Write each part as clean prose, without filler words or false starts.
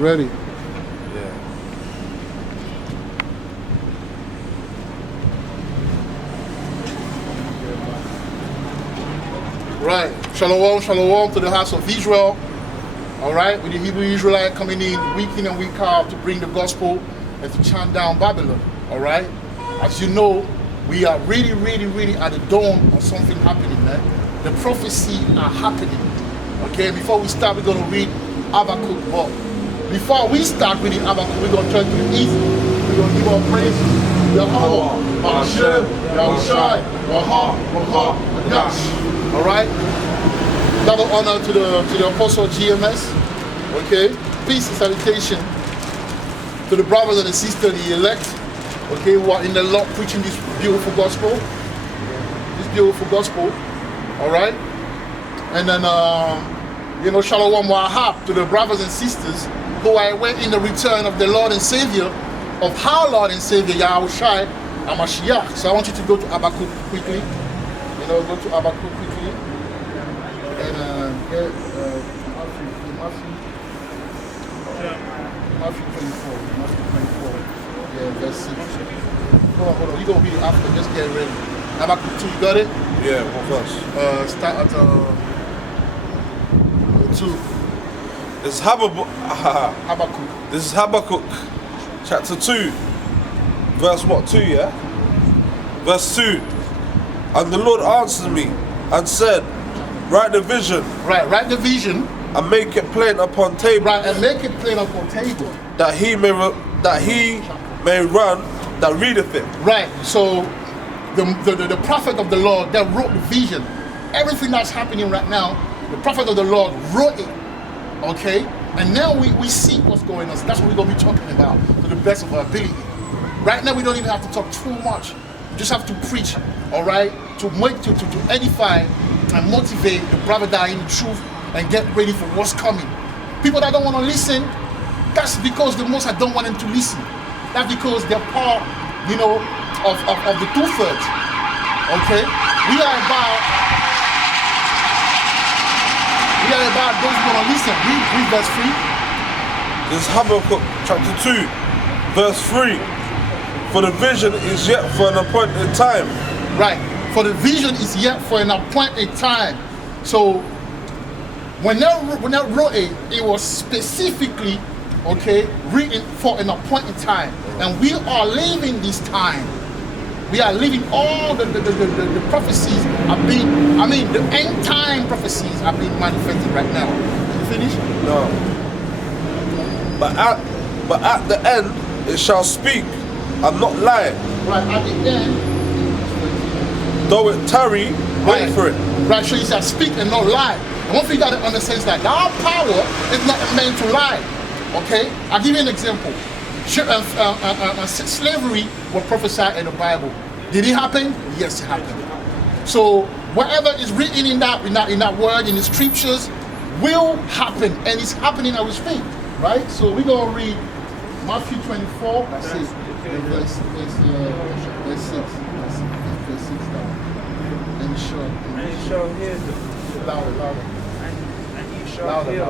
Ready? Yeah. Right. Shalom, shalom to the house of Israel. All right, with the Hebrew Israelite coming in week in and week out to bring the gospel and to chant down Babylon. All right. As you know, we are really at the dawn of something happening, man. The prophecy are happening. Okay. Before we start, we're gonna read Habakkuk book. Before we start reading Habakkuk, we're going to turn to the east. We're going to give our praise to Yahweh, Hashem, Yahushai, Wahah, Adash. All right? Double honor to the Apostle GMS. Okay? Peace and salutation to the brothers and the sisters, the elect, okay, who are in the Lord preaching this beautiful gospel. This beautiful gospel. All right? And then, Shalom Wahab to the brothers and sisters who are awaiting the return of the Lord and Savior, of our Lord and Savior, Yahushai HaMashiach. So I want you to go to Habakkuk quickly. Go to Habakkuk quickly. And get Matthew 24. Matthew 24. Yeah, verse 6. Hold on. We're going to read it after. Just get ready. Habakkuk 2, you got it? Yeah, what verse? Start at 2. This is Habakkuk. This is Habakkuk, chapter 2, verse what? 2, yeah? Verse 2. And the Lord answered me and said, write the vision. Right, write the vision. And make it plain upon table. Right, and make it plain upon table. That he may run that readeth it. Right, so the prophet of the Lord that wrote the vision, everything that's happening right now, the prophet of the Lord wrote it. Okay, and now we see what's going on. So that's what we're going to be talking about to the best of our ability. Right now, we don't even have to talk too much. We just have to preach, all right, to edify and motivate the brother that are in the truth and get ready for what's coming. People that don't want to listen, that's because the Most High don't want them to listen. That's because they're part, of the 2/3. Okay, we are about those who want to listen. Read verse 3. This is Habakkuk chapter 2, verse 3. For the vision is yet for an appointed time. Right. For the vision is yet for an appointed time. So when they wrote it, it was specifically, written for an appointed time. And we are living this time. We are living all the prophecies are being, the end time prophecies are being manifested right now. You finished? No. But at the end it shall speak and not lie. Right, at the end. Though it tarry, wait for it. Right, so he said speak and not lie. And one thing you got to understand is that our power is not meant to lie. Okay? I'll give you an example. Slavery was prophesied in the Bible. Did it happen? Yes, it happened. So whatever is written in that word, in the scriptures, will happen, and it's happening as we speak. Right? So we're gonna read Matthew 24. That's it. Verse 6. Verse 6 down. And you shall hear louder. And you shall hear.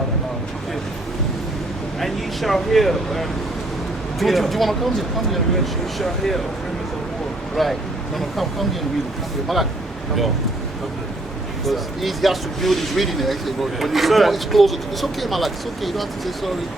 And you shall hear. Do you want to come here? Come here and read it. You shall hear of rumors of war. Right. No, come here and read it. Come here. Malak, come here. Because he has to build his reading there. When it's closer. It's okay, Malak. It's okay. You don't have to say sorry.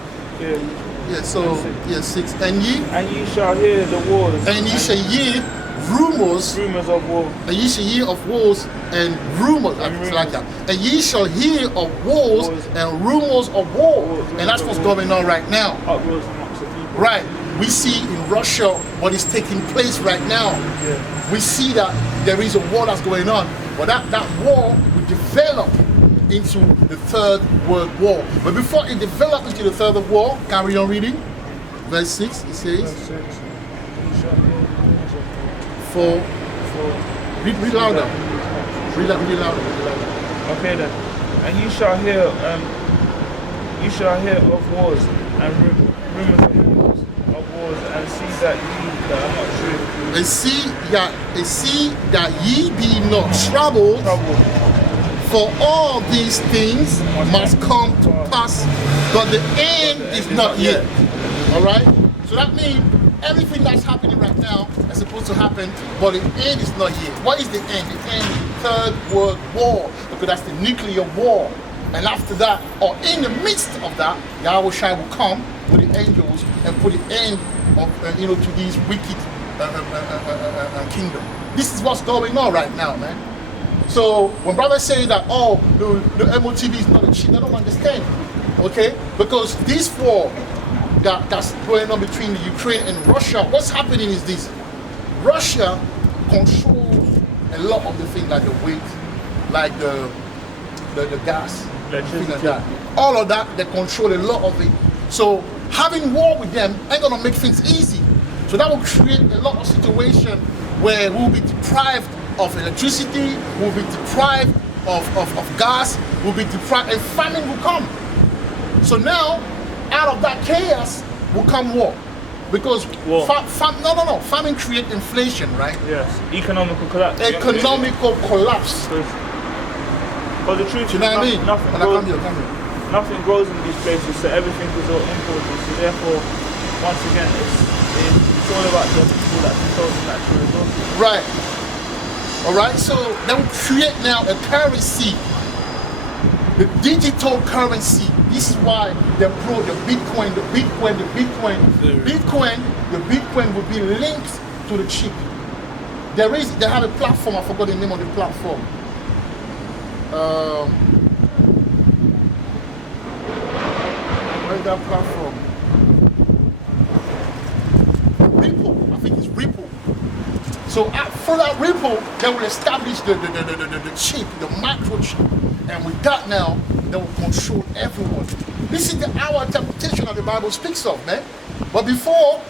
Yeah, so, 6. And ye shall hear the wars. And ye shall hear rumors of war. And ye shall hear of wars and rumors. Like that. And ye shall hear of wars and rumors of war. And that's what's going on right now. Uproars amongst the people. Right. We see in Russia what is taking place right now. Yeah. We see that there is a war that's going on. But that war will develop into the Third World War. But before it develops into the Third World War, carry on reading. Verse 6, it says, read louder. Read louder. Okay then. And you shall hear of wars and rumors of wars, and see that ye that are not true. And see that ye be not troubled. For all these things must come to pass, but the end is not yet. All right? So that means everything that's happening right now is supposed to happen, but the end is not yet. What is the end? The end is the Third World War, because that's the nuclear war. And after that, or in the midst of that, Yahweh Shai will come with the angels and put the end of, to these wicked kingdom. This is what's going on right now, man. So when brothers say that, oh, the MOTV is not a cheat, they don't understand, okay? Because this war that's going on between the Ukraine and Russia, what's happening is this. Russia controls a lot of the things, like the weight, like the gas, things like that. All of that, they control a lot of it. So having war with them ain't gonna make things easy. So that will create a lot of situations where we'll be deprived of electricity, we'll be deprived of gas, we'll be deprived, and famine will come. So now, out of that chaos will come war. Because famine creates inflation, right? Yes, economical collapse. Economical collapse. But the truth Do you know what I mean? Nothing grows in these places, so everything is all imported. So therefore, once again, it's all about the people that control the natural resources. Right. All right. So they will create now a currency, the digital currency. This is why they brought the Bitcoin will be linked to the chip. They have a platform. I forgot the name of the platform. Where's that platform? Ripple. I think it's Ripple. So for that Ripple, they will establish the chip, the microchip, and with that now, they will control everyone. This is our interpretation that the Bible speaks of, man. But before,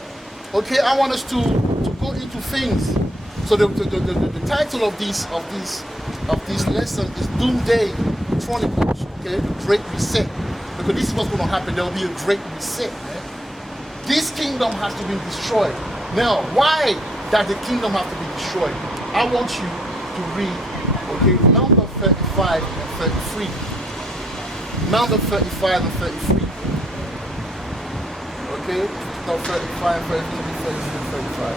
okay, I want us to go into things. So the title of this lesson is Doomsday Chronicles, okay, the Great Reset. Because this is what's going to happen. There will be a great reset, man. This kingdom has to be destroyed. Now, why does the kingdom have to be destroyed? I want you to read, okay, number 35 and 33. Number 35 and 33. Okay? No, 35, 33, 35.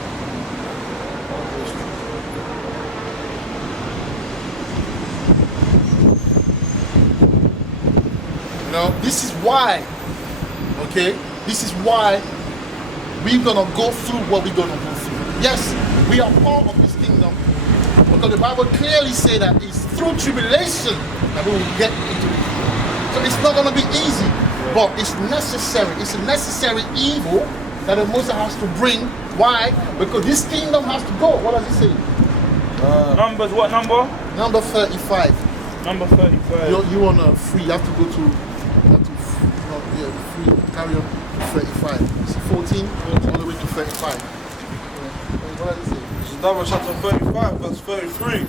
You know, this is why, okay? This is why we're gonna go through what we're gonna go through. Yes, we are part of this kingdom, because the Bible clearly says that it's through tribulation that we will get into it. So it's not going to be easy, but it's necessary. It's a necessary evil that the Most High has to bring. Why? Because this kingdom has to go. What does it say? Numbers, what number? Number 35. Number 35. You want a free, you have to go to, free, carry on to 35. It's 14 all the way to 35. What does it say? This is Numbers chapter 35, verse 33.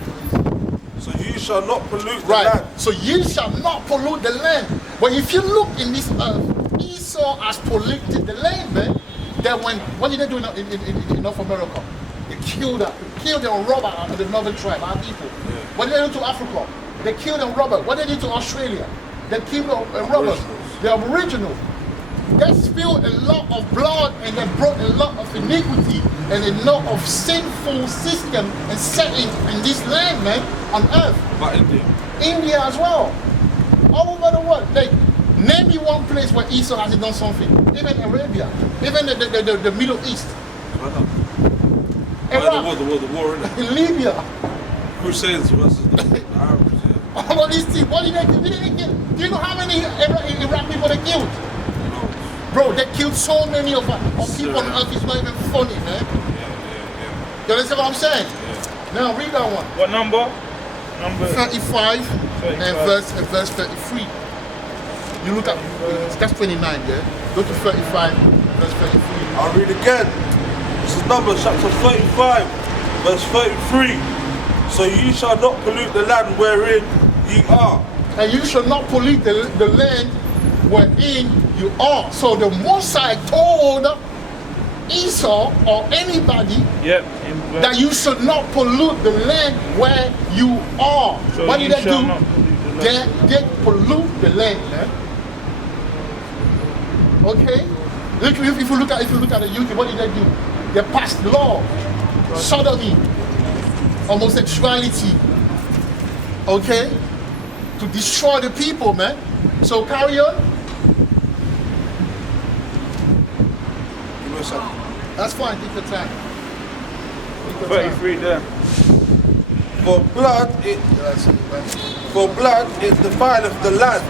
So you shall not pollute the land. So you shall not pollute the land. But if you look in this earth, Esau has polluted the land, man. That what did they do in North America? They killed and robbed the northern tribe, our people. Yeah. What did they do to Africa? They killed and robbed. What did they do to Australia? They killed and robbed the Aboriginals. They spilled a lot of blood, and they brought a lot of iniquity and a lot of sinful system and setting in this land, man, on earth. But India as well. All over the world. Like, name me one place where Esau hasn't done something. Even Arabia, even the Middle East. Iraq, the war in Libya. Crusades versus the Arabs. Yeah. All of these things. What did they do? Do you know how many Iraq people they killed? Bro, they killed so many of people on earth. It's not even funny, man. Yeah. You understand what I'm saying? Yeah. Now read that one. What number? Number 35 and verse 33. You look at that's 29, yeah? Go to 35, verse 33. I'll read again. This is Numbers chapter 35, verse 33. So you shall not pollute the land wherein ye are. And you shall not pollute the land wherein you are. So the Mosai told Esau or anybody that you should not pollute the land where you are. So what did they do? They pollute the land. Okay? If you look at the UK, what did they do? They passed law, sodomy, homosexuality, okay? To destroy the people, man. So carry on. Give me a second. That's fine, take your time. Take your 33 there. For blood, it defileth the land,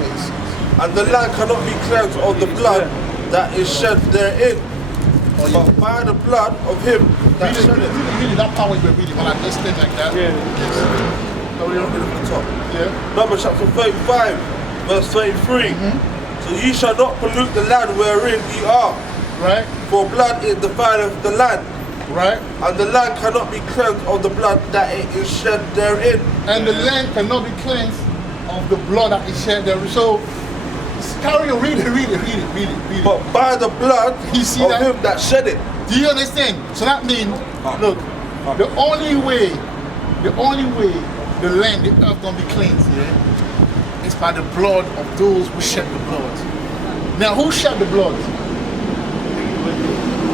and the land cannot be cleansed of the blood that is shed therein. But by the blood of him that shed it. Really, that power you were reading, when I just stand like that. Yeah. Yes. Now we're looking at the top. Yeah. Numbers chapter 35, verse 23. So ye shall not pollute the land wherein ye are. Right. For blood it defileth the land, Right. and the land cannot be cleansed of the blood that it is shed therein. And the land cannot be cleansed of the blood that is shed there. So carry on, read it. But by the blood You see of that? him that shed it. Do you understand? So that means, look, the only way the land, the earth gonna be cleansed, is by the blood of those who shed the blood. Now, who shed the blood?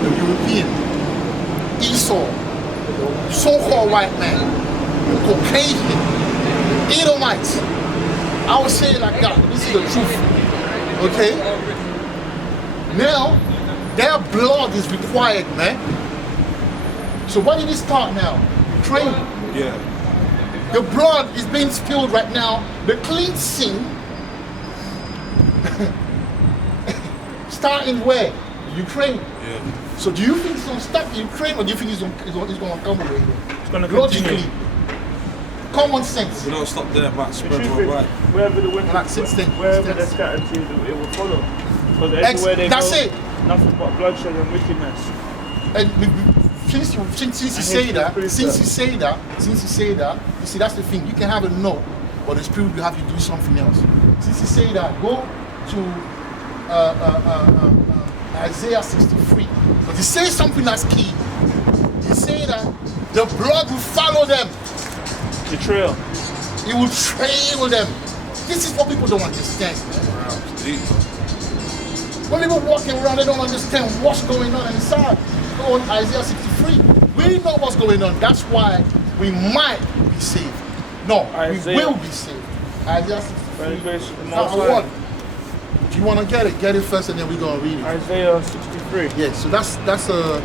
The European, Esau, so-called white man, the Caucasian, the Edomites. I would say it like that. This is the truth. Okay? Now, their blood is required, man. So what did it start now? Ukraine. Yeah. The blood is being spilled right now. The cleansing starting where? Ukraine. Yeah. So do you think it's going to stop Ukraine, or do you think it's going to come away? It's going to Logically, continue. common sense. We don't stop there, man. The Spread truth worldwide. is, wherever the wind, Like since wherever they're scattered to, it will follow. Because everywhere they That's go, it. nothing but bloodshed and wickedness. And since you say that, you see, that's the thing. You can have a no, but the spirit will have you do something else. Since you say that, go to Isaiah 63. But he says something that's key. He say that the blood will follow them. The trail. It will trail them. This is what people don't understand. Deep. When people walking around, they don't understand what's going on inside. Go on Isaiah 63. We know what's going on. That's why we might be saved. No, Isaiah. we will be saved. Isaiah By the 63. grace of the Most Chapter High. 1. Do you want to get it? Get it first, and then we're gonna read it. Isaiah 63. Yeah. So that's yeah.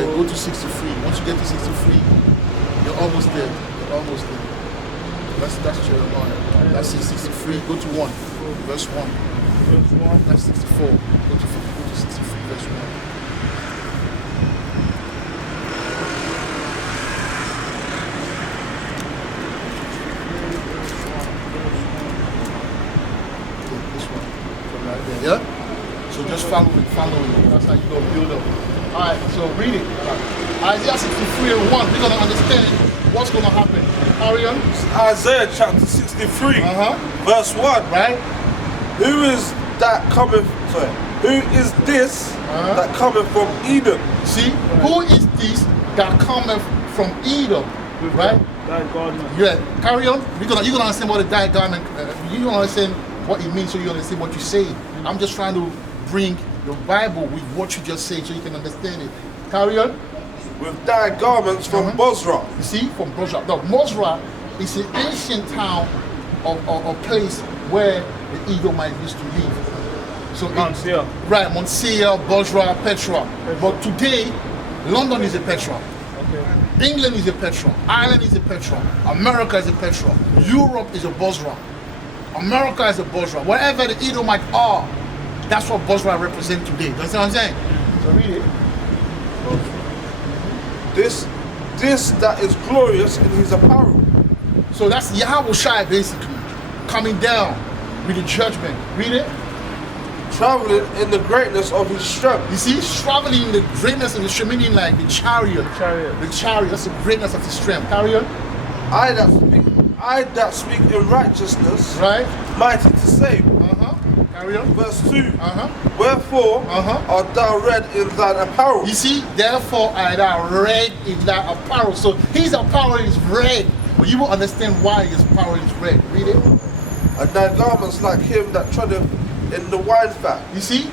Go to 63. Once you get to 63, you're almost there. You're almost there. That's Jeremiah. That's 63. Go to 1, verse 1. Verse 1. That's 64. Go to 63, verse 1. This one. From right there. Yeah? So just follow it. That's how you go build up. Alright, so read it. Isaiah 63 and 1. We're gonna understand what's gonna happen. Carry on. Isaiah chapter 63, Uh-huh. verse 1. Right? Who is that cometh? Sorry. Who is this that cometh from Edom? See? Who is this that cometh from Edom? Right? That gardener. Yeah, carry on. You're gonna understand what a dyed garment. You're gonna understand what it means, so you understand what you say. I'm just trying to bring the Bible with what you just said, so you can understand it. Carry on. With dyed garments from Bozrah. You see, from Bozrah. Now, Bozrah is an ancient town or place where the Edomites used to live. So Mount Seir. Right, Mount Seir, Bozrah, Petra. But today, London is a Petra. Okay. England is a Petra. Ireland is a Petra. America is a Petra. Europe is a Bozrah. America is a Bozrah. Wherever the Edomites are, that's what Bozrah represents today. That's what I'm saying. So read it. This that is glorious in his apparel. So that's Yahweh Shai basically coming down with the judgment. Read it. Traveling in the greatness of his strength. You see, traveling in the greatness and the strength, meaning like the chariot. The chariot, that's the greatness of his strength. Carry on. I that speak in righteousness, Right? mighty to save. Carry on. Verse 2. Uh-huh. Wherefore art thou red in thine apparel? You see, therefore are thou red in thy apparel. So his apparel is red. But you will understand why his apparel is red. Read it. And thy garments like him that treadeth in the wine vat. You see?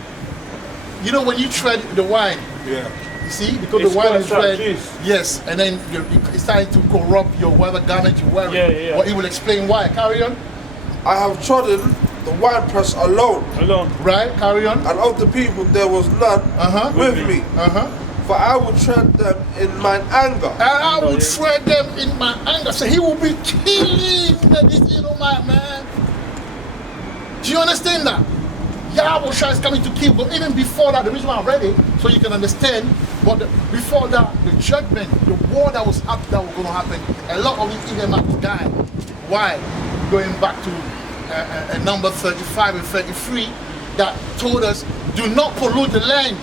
You know when you tread the wine, Yeah. you see? Because It's the wine got is that red. juice. Yes, and then it's starting to corrupt your whatever garment you're wearing. Yeah. Well, it will explain why. Carry on. I have trodden the winepress alone, Alone. Right? Carry on. and of the people there was none with me. For I will tread them in mine anger. And I will tread them in my anger. So he will be killing this Edomite, man. Do you understand that? Yahweh is coming to kill. But even before that, the reason why I read it, so you can understand, but before that, the judgment, the war that was up, that was going to happen, a lot of the Edomites died. Why? Going back to number 35 and 33, that told us, do not pollute the land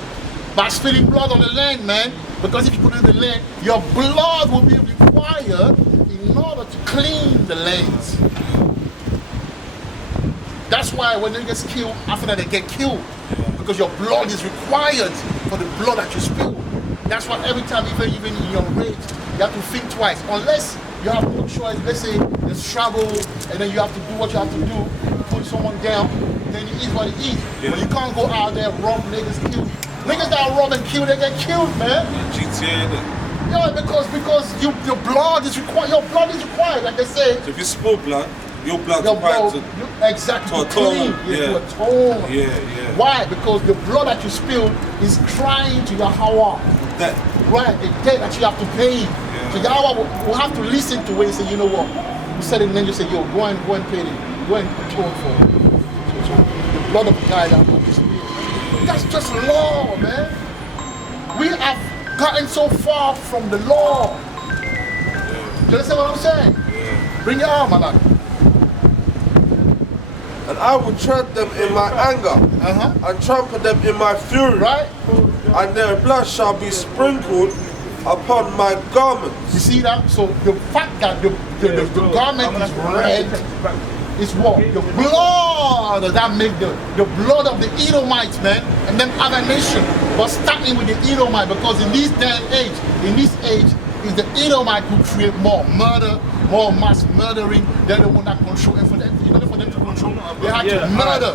by spilling blood on the land, man. Because if you pollute the land, your blood will be required in order to clean the lands. That's why when they get killed, after that they get killed. Because your blood is required for the blood that you spill. That's why every time, even in your rage, you have to think twice. Unless you have no choice, let's say there's trouble, and then you have to do what you have to do, put someone down, then it is what it is. But you can't go out there, rob niggas, kill. Niggas that rob and kill, they get killed, man. GTA, innit? Yeah, because your blood is required. Your blood is required, like they say. So if you spill blood, your blood's Your required blood, to exactly, to to clean, atone, yeah. to atone. Yeah. Why? Because the blood that you spill is crying to Yahweh. That. Right, a debt that you have to pay. So Yahweh will have to listen to it and say, you know what? You said it, and then you say, yo, go and pay it. Go and atone for it. So the blood of the guy that you spill. That's just law, man. We have gotten so far from the law. Do you understand what I'm saying? Bring it on, my lad. And I will tread them in my anger, and trample them in my fury. Right? And their blood shall be sprinkled upon my garments. You see that? So the fact that the garment is red is what? The blood that make the blood of the Edomites, man, and then other nations. But starting with the Edomite, because in this day and age, is the Edomite who create more murder, more mass murdering. They're the one that control. And for them to control, they have to murder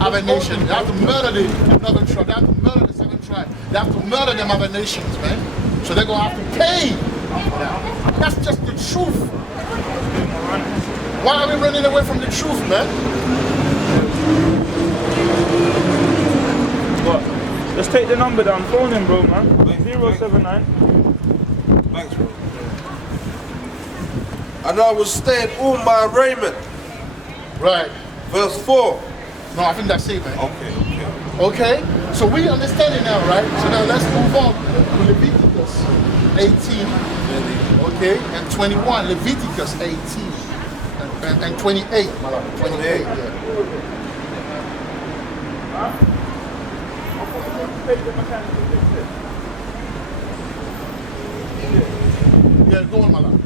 other nations. They have to murder the northern tribe. They have to murder the southern tribe. They have to murder them other nations, man. So they're gonna have to pay. That's just the truth. Why are we running away from the truth, man? What? Let's take the number down. Phone him, bro, man. 079. Thanks, bro. And I will stain all my raiment. Right. Verse 4. No, I think that's it, man. Okay. Okay? So we understand it now, right? So now let's move on to Leviticus 18. Okay? And 21. Leviticus 18. And 28. 28, yeah. Yeah, go on, my love.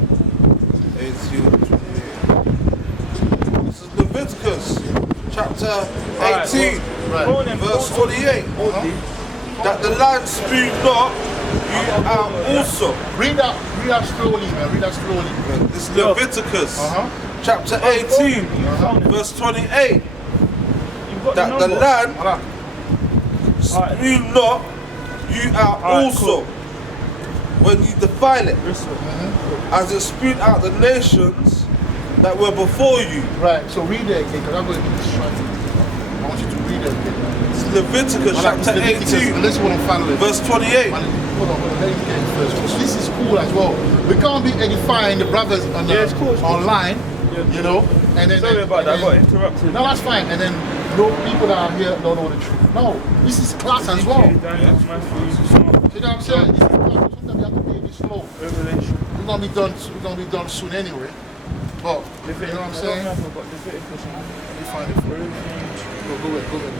18, 28. This is Leviticus chapter 18, Right. verse 28. That the land spew not, you out also. Read that slowly, man. Read that slowly. This is Leviticus chapter 18, verse 28. That the land spew not, you out also. When you defile it, as it spewed out the nations that were before you. Right, so read it again, because I'm going to be distracted. I want you to read it again. It's Leviticus chapter 18, Let's want to follow it. verse 28. Hold on, let me get it first. Because this is cool as well. We can't be edifying the brothers on the, it's cool. online, you know. And then, Sorry about that, I got interrupted. No, that's fine. And then no people that are here don't know the truth. No, this is class as well. You know what I'm saying? This is class. Sometimes you have to be a bit slow. Revelation. We're gonna be done soon anyway. But you know what I'm saying? Let me find it for you. Go ahead.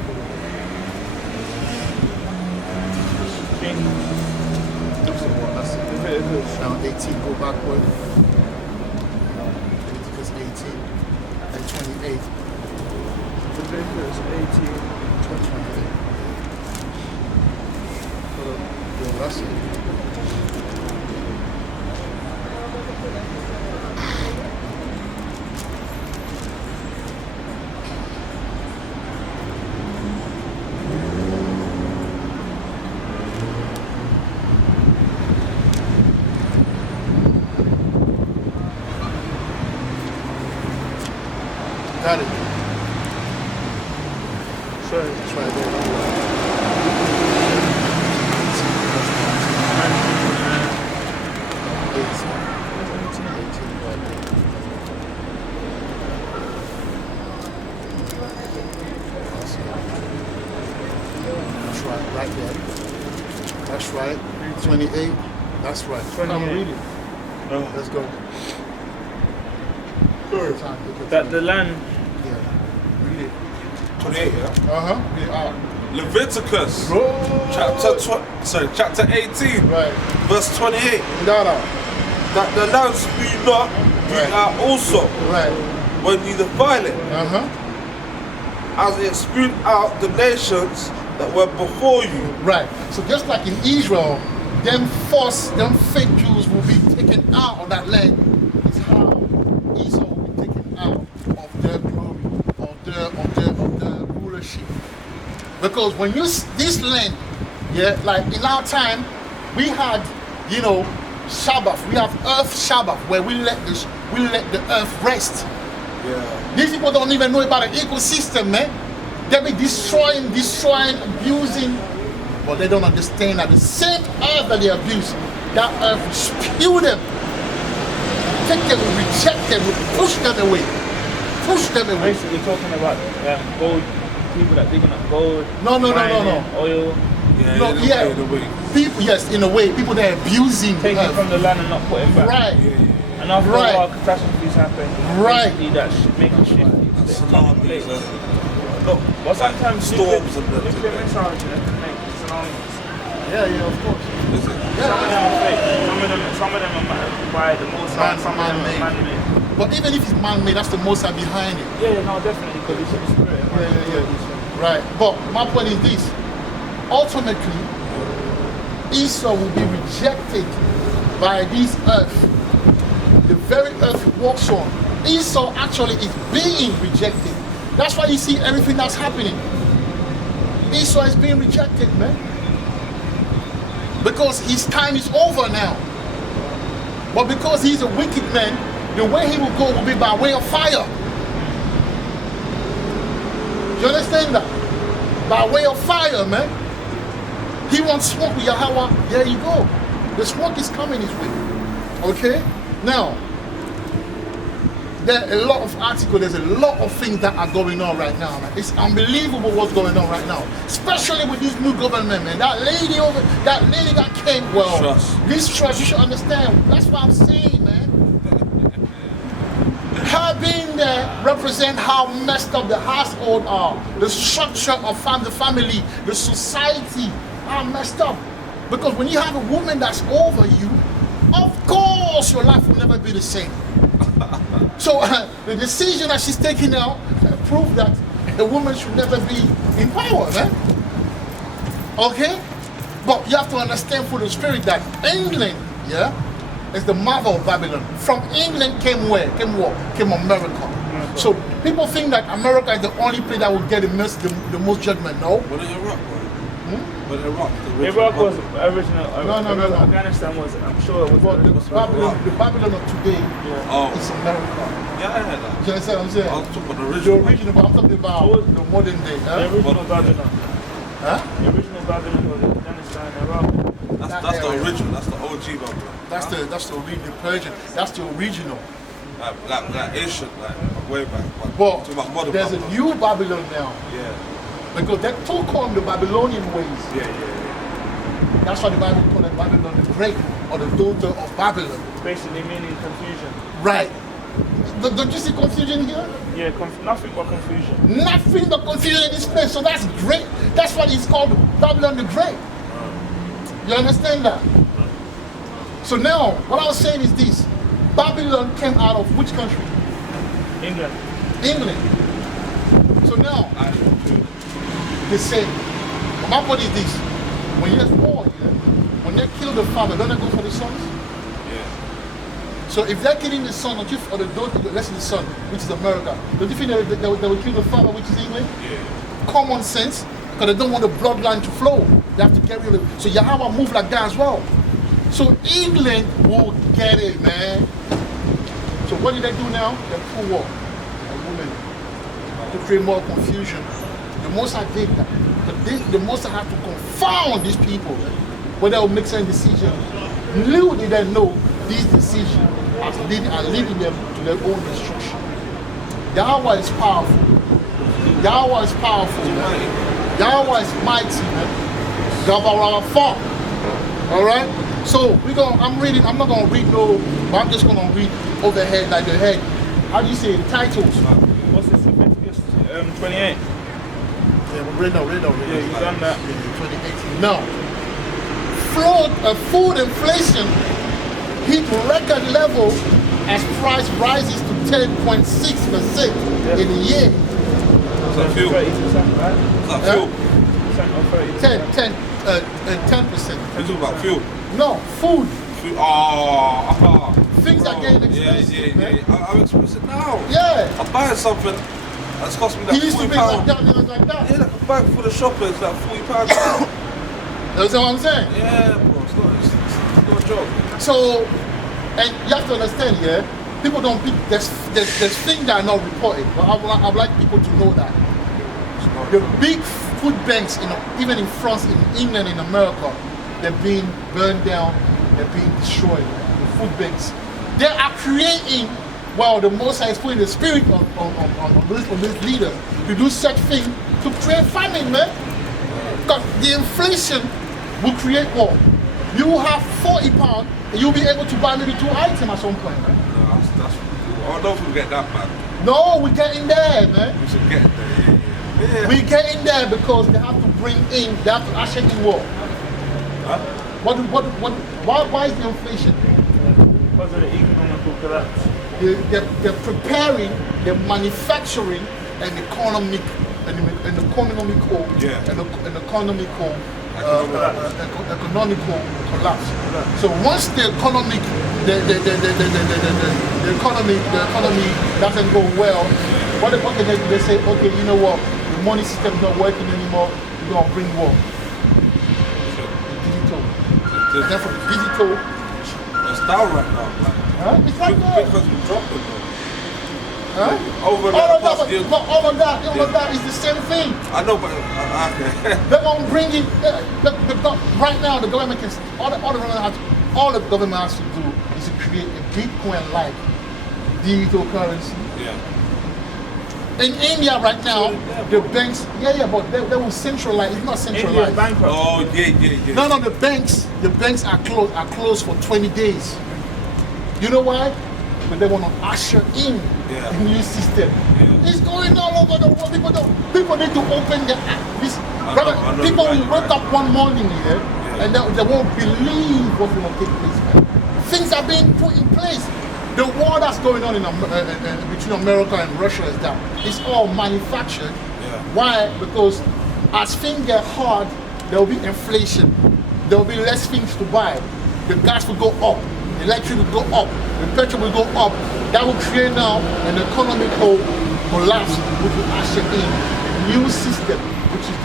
That's it. Now 18, go backward. Leviticus 18 and 28. Leviticus 18. 28. Yo, that's it. right there. That's right. 28. That's right. 28. Read it. Let's go. That the land. Yeah. Read it. 28, yeah? Read it out. Leviticus, Bro. chapter 18, Right. verse 28. Dada. That the land spew not, you out also, Right. when you defile it, as it spewed out the nations that were before you. Right. So just like in Israel, them fake Jews will be taken out of that land. It's how Esau will be taken out of their glory, of their rulership. Because when this land, yeah, like in our time, we had, you know, Shabbat. We have Earth Shabbat, where we let the earth rest. Yeah. These people don't even know about the ecosystem, man. They be destroying, abusing, but they don't understand that the same earth that they abuse, that earth will spew them, take them, will reject them, will push them away. Basically talking about gold, people that digging up gold. No. Oil. Yeah, No, in a way. People, yes, in a way, people that are abusing Taking earth. from the land and not putting back. Right. And after Right. a while, catastrophes happen. Right. Basically, that should make a shift. Tsunamis But sometimes storms and nuclear that. missiles can make tsunamis. Yeah, of course. Is it? Some of them are fake. Some of them are by the most high, some of them are man-made. But even if it's man-made, that's the most behind it. Yeah, no, definitely, because it's the spirit. Yeah. Right. But my point is this. Ultimately, Esau will be rejected by this earth. The very earth he walks on. Esau actually is being rejected. That's why you see everything that's happening. Esau is being rejected, man. Because his time is over now. But because he's a wicked man, the way he will go will be by way of fire. You understand that? By way of fire, man. He wants smoke with Yahweh. There you go. The smoke is coming his way. Okay? Now, there are a lot of articles, there's a lot of things that are going on right now, man. It's unbelievable what's going on right now. Especially with this new government, man. That lady that came, well, this trust, you should understand. That's what I'm saying, man. Her being there represent how messed up the household are, the structure of the family, the society are messed up. Because when you have a woman that's over you, of course your life will never be the same. So the decision that she's taking now proves that a woman should never be in power, man. Okay? But you have to understand for the spirit that England, yeah, is the mother of Babylon. From England came where? Came what? Came America. So people think that America is the only place that will get the most judgment. No. What did Iraq, bro? But Iraq was original. No. Afghanistan was, I'm sure it was. But the Babylon of today is America. Yeah, I heard that. You understand what I'm saying? I was talking about the The original. original, but I'm talking about the modern day. The original Babylon. Huh? The original Babylon was Afghanistan, Iraq. That's the original. That's the OG Babylon. That's the original Persian. That's the original. Like ancient, like way back. But to my modern there's Babylon. a new Babylon now. Yeah. Because they took on the Babylonian ways. Yeah. That's why the Bible called it Babylon the Great, or the daughter of Babylon. Basically meaning confusion. Right. Don't you see confusion here? Yeah, nothing but confusion. Nothing but confusion in this place. So that's great. That's why it's called Babylon the Great. You understand that? So now, what I was saying is this. Babylon came out of which country? England. So now, they say, my point is this. When there's war here, when they kill the father, don't they go for the sons? Yeah. So if they're killing the son, or the daughter, let's say the son, which is America, don't you think they will kill the father, which is England? Yeah. Common sense, because they don't want the bloodline to flow. They have to get rid of it. So Yahweh move like that as well. So England will get it, man. So what did they do now? They pull war. A woman. To create more confusion. The most I did that. But the most I have to confound these people, when they will make some decision. Little did they know these decisions are leading them to their own destruction. Yahweh is powerful. Yahweh is powerful, man. Yahweh is mighty, man. Gabara Fa. All right. So I'm reading. I'm not gonna read no. But I'm just gonna read overhead like the head. How do you say it? Titles? What's this? Leviticus 28. Yeah, read now. Yeah, you done that. 2018. Now, food inflation hit record level as price rises to 10.6% in a year. Is that fuel? 30%, right? Is that fuel? 10%. We're talking about fuel. No, food. Things are Bro, getting expensive. yeah. I'm expensive now. Yeah. I'm buying something that's cost me He like used to £40. be like that, like that. Yeah, like a bag full of shopping, it's like £40. That's what I'm saying. Yeah, bro, it's not a joke. So, and you have to understand, yeah, people don't pick, there's things that are not reported, but I'd like people to know that. The big food banks, even in France, in England, in America, they're being burned down, they're being destroyed. The food banks. They are creating, well, the Most High is putting the spirit on these leaders to do such things to create famine, man. Because the inflation will create war. You will have £40 and you'll be able to buy maybe 2 items at some point, man. No, that's I don't think we get that bad. No, we're getting there, man. We should get there, yeah. We're getting there because they have to bring in, they have to usher in war. Huh? Why is the inflation? Because of the economical collapse. They're preparing, they're manufacturing an economical collapse. So once the economy doesn't go well, what can they do? They say, okay, you know what, the money system is not working anymore, we're gonna bring war. Digital. Therefore, digital. It's down right now. Huh? It's like that. Because we're dropping, though. Huh? Over all of that is the same thing. I know, but okay. They're gonna bring in right now. The government can all the government has to do is to create a Bitcoin-like digital currency. Yeah. In India right now, the banks, but they will centralize. It's not centralized. India's bankrupt. Oh yeah. No, the banks are closed for 20 days. You know why? But they want to usher in a new system. Yeah. It's going all over the world. People need to open their this. People will wake up one morning here and they won't believe what will take place. Man. Things are being put in place. The war that's going on in between America and Russia is that it's all manufactured. Yeah. Why? Because as things get hard, there will be inflation. There will be less things to buy. The gas will go up. The electric will go up. The petrol will go up. That will create now an economical collapse, which will usher in a new system, which is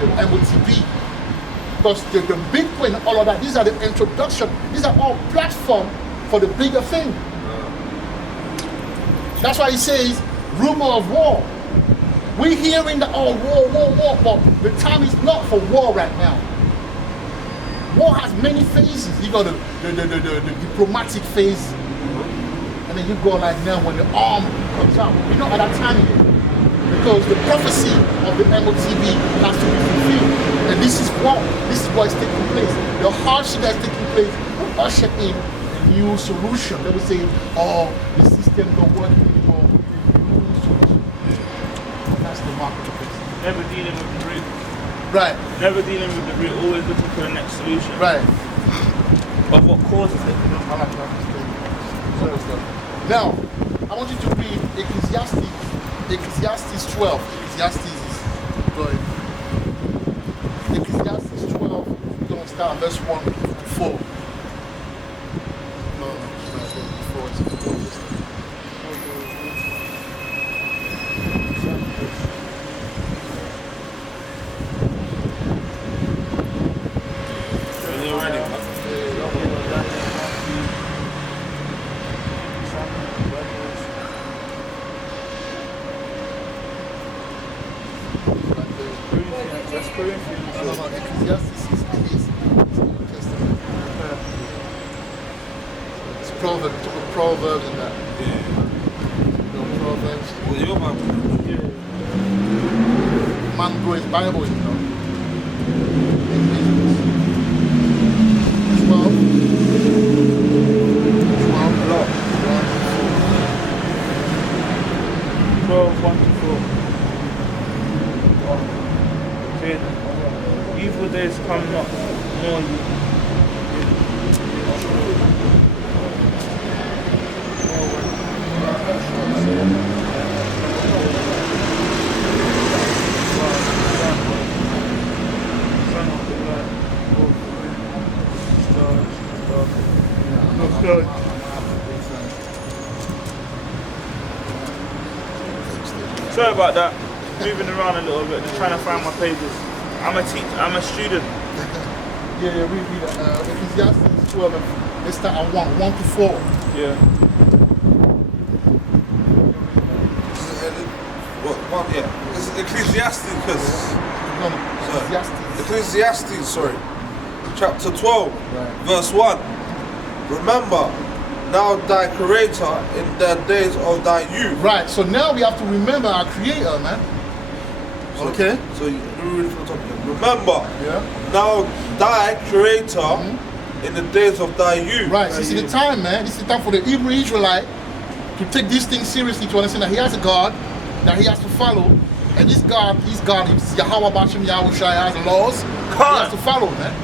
the MOTB. Because the Bitcoin and all of that, these are the introduction. These are all platform for the bigger thing. That's why he says rumor of war. We're hearing that war, but the time is not for war right now. War has many phases. You got the diplomatic phase, and then you go like now when the arm comes out. We're not at that time yet. Because the prophecy of the MOTB has to be fulfilled. And this is what is taking place. The hardship that's taking place will usher in new solution. They will say, oh, the system don't work anymore. New solution. And that's the market of it. Never dealing with the root. Right. Never dealing with the root, always looking for the next solution. Right. But what causes it? I like that. Now, I want you to read Ecclesiastes 12. Ecclesiastes is good. Ecclesiastes 12, we're going to start verse 1 to 4. Ecclesiastes is New Testament. It's Proverbs and that. Proverbs. Well, your Bible. Man grows Bible, I'm not more. Good. Sorry about that. Moving around a little bit, just trying to find my pages. I'm a teacher. I'm a student. Yeah, read Ecclesiastes 12. Let's start at 1 to 4. Yeah. What? Yeah. It's Ecclesiastes because. No, Ecclesiastes. Ecclesiastes, sorry. Chapter 12, verse 1. Remember, now thy Creator in the days of thy youth. Right, so now we have to remember our Creator, man. Okay. So you read from the top again. Remember, now thy Creator in the days of thy youth. Right, so this is the time, man. This is the time for the Hebrew Israelite to take this thing seriously, to understand that he has a God that he has to follow. And this God, he's Yahweh Bashem Yahushua, has laws he has to follow, man.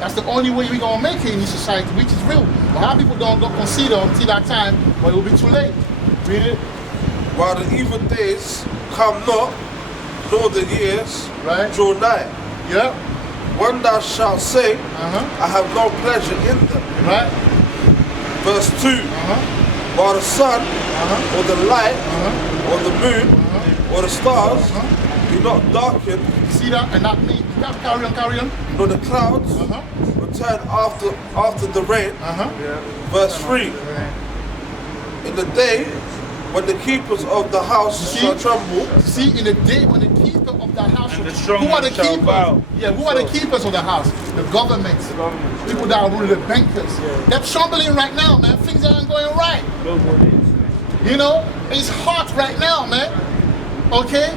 That's the only way we're going to make it in this society, which is real. But how people don't consider until that time, but it will be too late. Read it. While the evil days come not, nor the years draw nigh. Yeah. When thou shalt say, I have no pleasure in them. Right. Verse 2. While the sun, or the light, or the moon, or the stars do not darken. See that? And that means, carry on. Nor the clouds return after the rain. Verse 3. In the day when the keepers of the house shall tremble. See, in the day when the keeper of the house shall who are the keepers? Yeah, who are the keepers of the house? The government. People that are ruling, the bankers. They're trembling right now, man. Things aren't going right. You know, it's hot right now, man. Okay?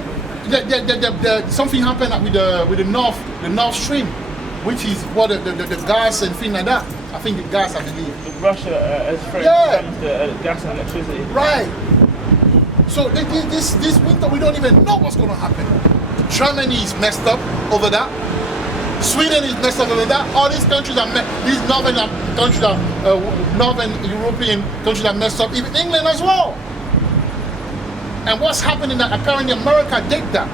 Something happened with the North Stream, which is what the gas and things like that. I think the gas, I believe. Russia has threatened the gas and electricity. Right. So this winter we don't even know what's going to happen. Germany is messed up over that. Sweden is messed up over that. All these countries are these northern countries northern European countries are messed up. Even England as well. And what's happening that apparently America did that.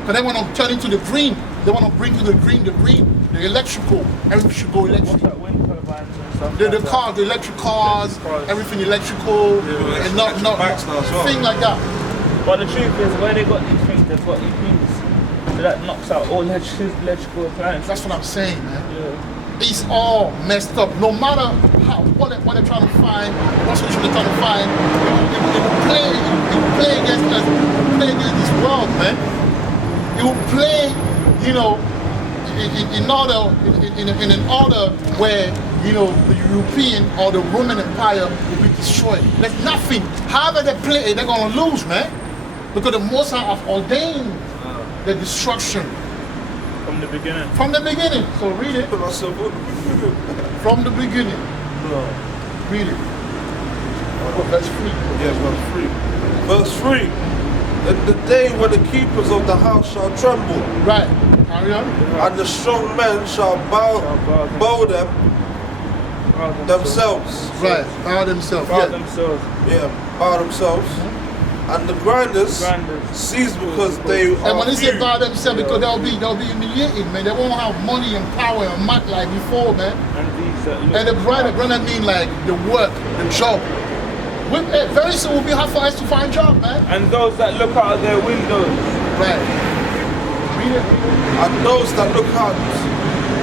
Because they want to turn into the green. They want to bring to the green, the electrical. Everything should go electric. What's that, wind turbines and stuff? The cars, the electric cars, everything electrical, and not thing like that. But the truth is, where they got these things, they've got EVs. So that knocks out all electrical appliances. That's what I'm saying, man. Yeah. It's all messed up. No matter what they're trying to find, what solution they're trying to find, it will play against us. It will play against this world, man. It will play, you know, in an order where, you know, the European or the Roman Empire will be destroyed. There's nothing. However they play, they're gonna lose, man. Because the Most High have ordained the destruction. From the beginning. From the beginning. So read it. From the beginning. No. Read it. Verse 3. Yeah, verse 3. Verse 3. In the day when the keepers of the house shall tremble. Right. Carry on. And the strong men shall bow themselves. Right. Bow themselves. Bow themselves. And the grinders cease because they are. And when they say few. bow themselves, because they'll be humiliated, man. They won't have money and power and might like before, man. And the grinder mean like the work, the job. Very soon will be hard for us to find a job, man. And those that look out of their windows. Right. Read it. And those that look out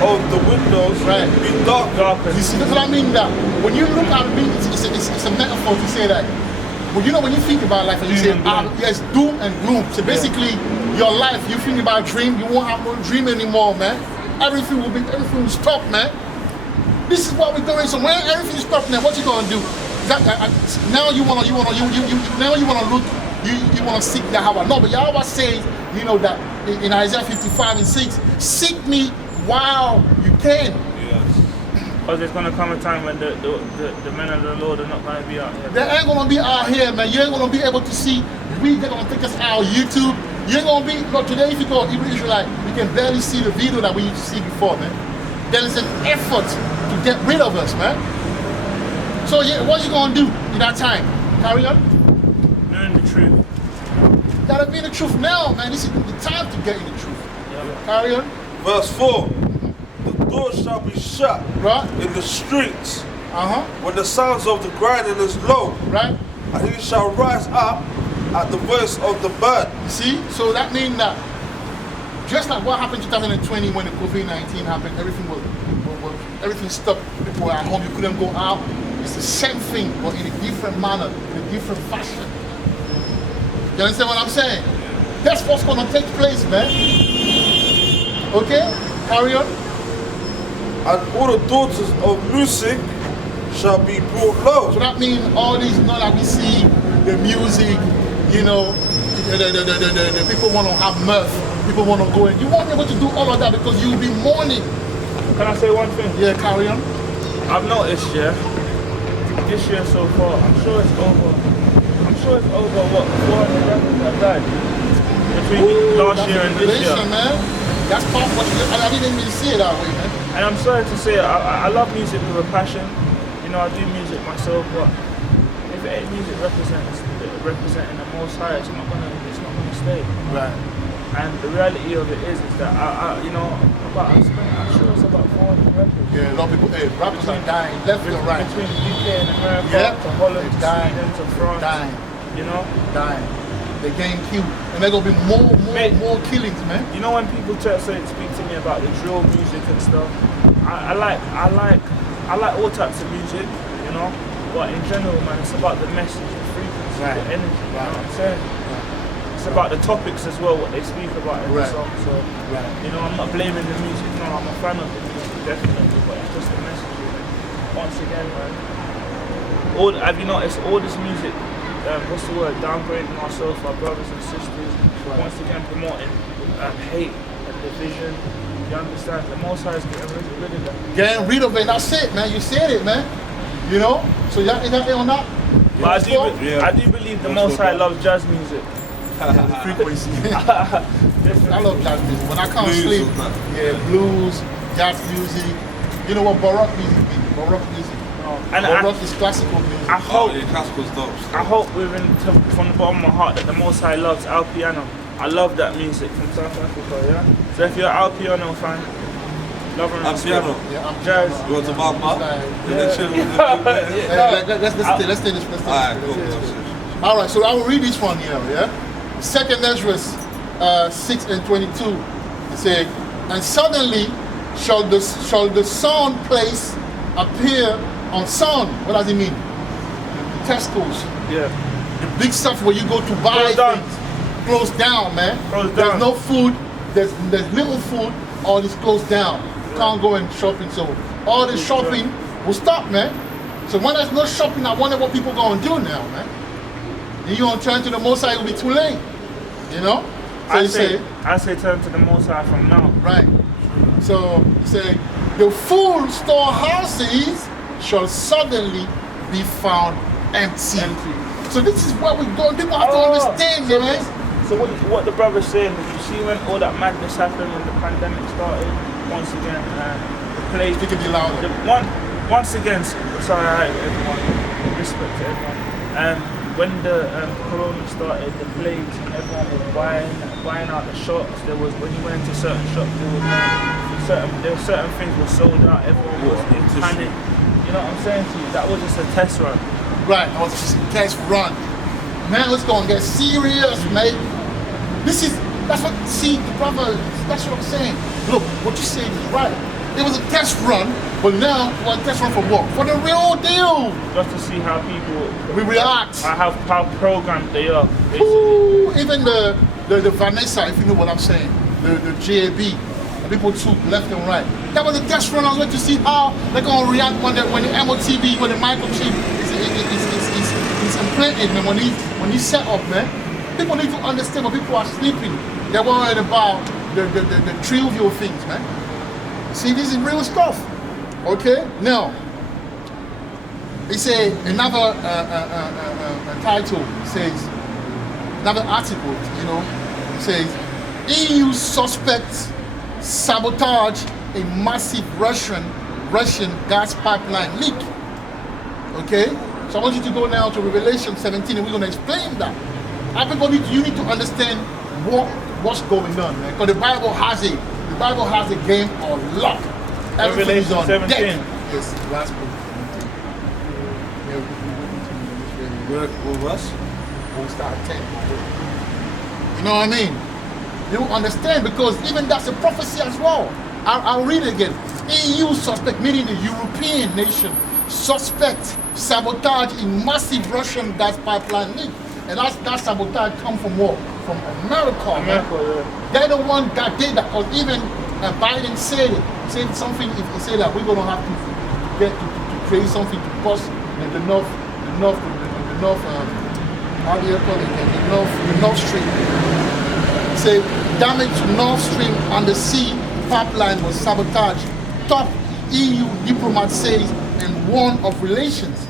of the windows be darkened. You see, that's what I mean. That when you look at me, it's a metaphor to say that. Well, you know, when you think about life and you say, yes, doom and gloom. So basically, your life, you think about a dream, you won't have no dream anymore, man. Everything will stop, man. This is what we're doing. So when everything stops, now what you gonna do? Now you wanna look, you wanna seek Yahweh. No, but Yahweh says, you know, that in Isaiah 55:6, seek me while you can. Because there's going to come a time when the men of the Lord are not going to be out here. They ain't going to be out here, man. You ain't going to be able to see. They're going to take us out YouTube. You ain't gonna be, look, today if you go Hebrew Israelite, you can barely see the video that we used to see before, man. There is an effort to get rid of us, man. So yeah, what you gonna do in that time? Carry on? Knowing the truth. Gotta be the truth now, man. This is the time to get in the truth. Yeah. Carry on. Verse 4. The door shall be shut Right. in the streets Uh-huh. when the sounds of the grinding is low, Right. and he shall rise up at the voice of the bird. You see? So that means that just like what happened in 2020 when the COVID-19 happened, everything stopped. People were at home, you couldn't go out. It's the same thing, but in a different manner, in a different fashion. You understand what I'm saying? That's what's gonna take place, man. Okay? Carry on. And all the daughters of music shall be brought low. So that means all these, that we see, the music, the people want to have mirth, people want to go in. You won't be able to do all of that because you'll be mourning. Can I say one thing? Yeah, carry on. I've noticed, this year so far, I'm sure it's over what 400 rappers have died between last year and this year. Man. That's part what I didn't even see it that way, man. And I'm sorry to say, I love music with a passion. I do music myself, but if it ain't music representing the Most High, it's not gonna stay. Right. And the reality of it is that I'm sure it's about 400 rappers. Yeah, a lot of people, rappers are dying left and right. Between the UK and America, to Holland, to Sweden, to France. Dying. Dying. They're getting killed. And there's gonna be more killings, man. When people speak to me about the drill music and stuff, I like all types of music, but in general, man, it's about the message, the frequency, the energy, you know what I'm saying? It's about the topics as well, what they speak about in the song. So, I'm not blaming the music, no, I'm a fan of the music, definitely, but it's just the message. Once again, man, have you noticed all this music, downgrading ourselves, our brothers and sisters, once again promoting hate and division. You understand? The Most High is getting rid of that. Getting rid of it, that's it, man. You said it, man. So y'all ain't that on that? But I do believe the Most High loves jazz music. The frequency. I love jazz music. When I can't sleep, blues, jazz music. You know what Baroque music means? Baroque music. And Baroque is classical music. I hope classical's dope. I hope from the bottom of my heart that the Most High loves Al Piano. I love that music from South Africa, yeah? So if you're an Al Piano fan, love and respect. Piano. Yeah, jazz. You want to mark up? Let's take this. Alright, cool. Alright, so I will read this one here, yeah? Second Ezra 6 and 22. It says, and suddenly shall the sound place appear on sound. What does it mean? The Tesco's. Yeah. The big stuff where you go to buy things. Closed down, man. There's no food, there's little food, all this closed down. You can't go and shopping, so all this shopping will stop, man. So when there's no shopping, I wonder what people gonna do now, man. You're gonna turn to the Most High, it'll be too late. So I say turn to the Most High from now. Right. So say the full storehouses shall suddenly be found empty. So this is what we're going. People have to understand, man. So what the brother's saying is, you see when all that madness happened, when the pandemic started, once again, the plague. It can be louder. Once again, sorry, everyone, respect to everyone. When the corona started, the plagues, everyone was buying out the shops. When you went into certain shops, there were certain things were sold out. Everyone was in panic. You know what I'm saying to you? That was just a test run. Right, that was just a test run. Man, it's gonna get serious, mate. That's what I'm saying. Look, what you're saying is right. It was a test run, but now, a test run for what? For the real deal. Just to see how people react. How programmed they are, basically. Ooh, even the Vanessa, if you know what I'm saying, the JAB, the people took left and right. That was a test run. I was going to see how they're gonna react when the MOTV, when the microchip is implanted, man. When he's set up, man. People need to understand when people are sleeping. They're worried about the trivial things, man. See, this is real stuff. Okay? Now, they say another title says, another article, It says, EU suspects sabotage a massive Russian gas pipeline leak. Okay? So I want you to go now to Revelation 17 and we're going to explain that. Everybody, you need to understand what's going on, man. Because the Bible has a game of luck. Everything is on 17. deck. Yes, last book. What verse? We'll start at 10. You know what I mean? You understand, because even that's a prophecy as well. I'll read it again. EU suspect, meaning the European nation, suspect sabotage in massive Russian gas pipeline leak. And that sabotage come from what? From America. Yeah. They're the one that did that. Because even Biden said something. He said that we're going to have to get to create something to bust the North. How do you call it? The North Stream. Say damage to Nord Stream and the sea pipeline was sabotaged. Top EU diplomat says in one of relations.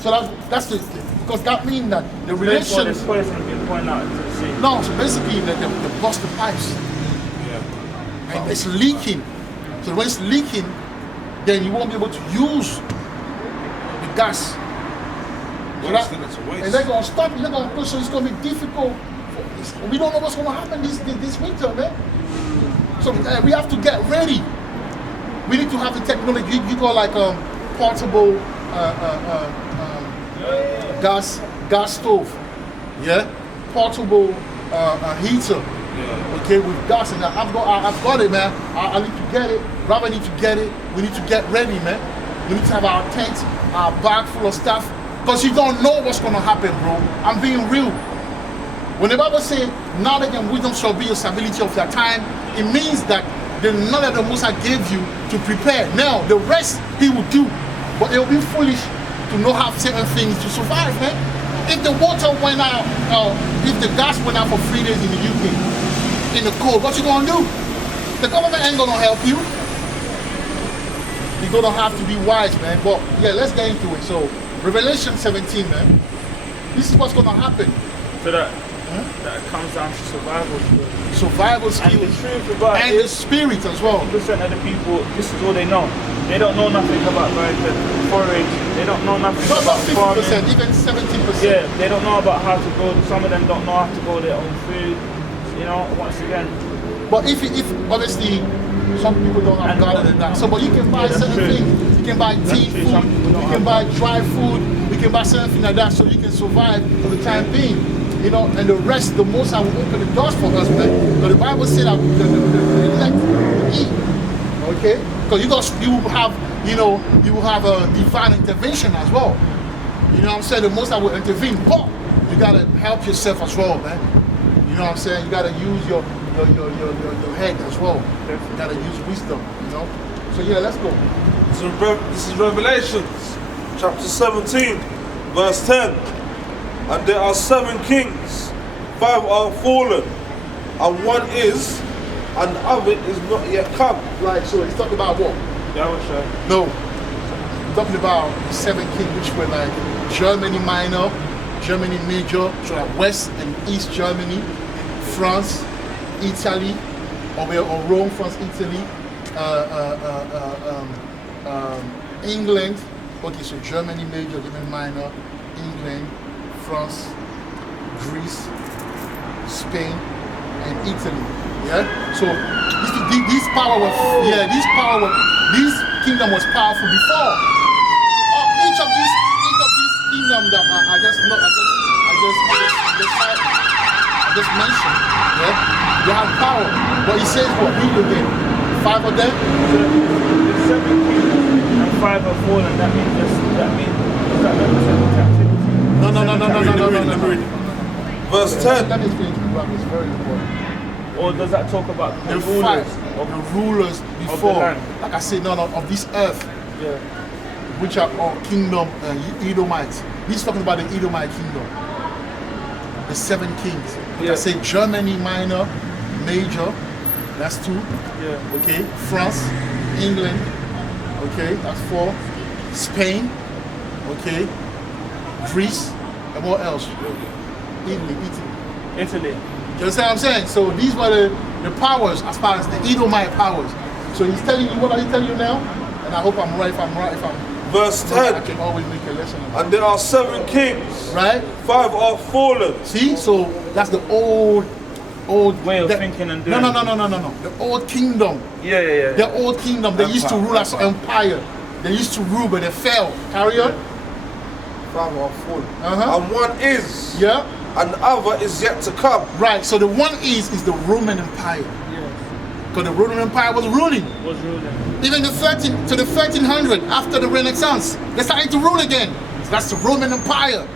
So that's the, because that means that the relations. This poison being pointed out into the sea. No, so basically they bust the pipes. Yeah. And it's leaking. So when it's leaking, then you won't be able to use the gas. So and they're gonna stop. They're gonna push. So it's gonna be difficult. We don't know what's gonna happen this winter, man. So we have to get ready. We need to have the technology. You got like portable gas stove, yeah, portable heater, yeah. Okay, with gas, and I've got it, man. I need to get it. Robert need to get it. We need to get ready, man. We need to have our tent, our bag full of stuff, because you don't know what's gonna happen, bro. I'm being real. When the Bible says, knowledge and wisdom shall be your stability of your time, it means that the knowledge the Most High gave you to prepare. Now, the rest He will do. But it will be foolish to not have certain things to survive, man. If the water went out, if the gas went out for 3 days in the UK, in the cold, what you gonna do? The government ain't gonna help you. You're gonna have to be wise, man. But yeah, let's get into it. So, Revelation 17, man. This is what's gonna happen. So that comes down to survival skills. Survival skills. And the truth about and the spirit as well. 50% of the people, this is all they know. They don't know nothing about going to forage. They don't know nothing about 50%, farming. even 70%. Yeah, they don't know about how to grow. Some of them don't know how to grow their own food. You know, once again. But if obviously some people don't have garden and that. So, but you can buy certain things. You can buy tea food. You can buy dry food. You can buy certain things like that, so you can survive for the time being. You know, and the rest, the Most High will open the doors for us, man. But the Bible said that the elect will eat. Okay? Because you will have a divine intervention as well. You know what I'm saying? The Most High will intervene, but you gotta help yourself as well, man. You know what I'm saying? You gotta use your head as well. You gotta use wisdom, you know? So yeah, let's go. So this is Revelations, chapter 17, verse 10. And there are 7 kings, 5 are fallen, and 1 is, and the other is not yet come. Right, so he's talking about what? Yeah, I sure. No. He's talking about 7 kings, which were like Germany minor, Germany major, so like West and East Germany, France, Italy, or Rome, France, Italy, England. Okay, so Germany major, Germany minor, England, France, Greece, Spain, and Italy. Yeah. So this kingdom was powerful before. Each of these kingdom that I just mentioned. Yeah. They have power, but he says what? Read again. 5 of them. The 7 kings and 5 are fallen. That means that represents the captivity. No. Verse 10. Let me explain to you, bro. It's very important. Or does that talk about the rulers? The rulers before, land. like I said, of this earth, yeah, which are all kingdom, Edomites. He's talking about the Edomite kingdom, the 7 kings. Like I said, Germany minor, major, that's 2. Yeah. Okay, France, England, okay, that's 4. Spain, okay, Greece, and what else? Italy. Italy. You understand what I'm saying? So these were the powers as far as the Edomite powers. So he's telling you, what are he telling you now? And I hope I'm right. If I'm Verse I 10. can always make a lesson. And there are 7 kings. Right? 5 are fallen. See? So that's the old way of thinking and doing. No. The old kingdom. Yeah. The old kingdom. They used to rule as an empire. They used to rule, but they fell. Carry on. 5 are fallen. Uh-huh. And one is. Yeah. And the other is yet to come. Right. So the one is the Roman Empire. Because the Roman Empire was ruling. Even the 1300 after the Renaissance, they started to rule again. So that's the Roman Empire.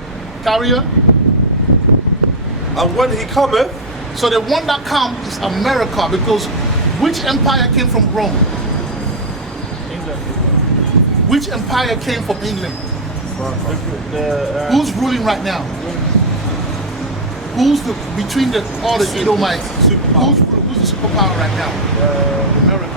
Carry on. And when he cometh, so the one that comes is America, because which empire came from Rome? England. Which empire came from England? Who's ruling right now? Who's between all the Edomites? Who's the superpower right now? America.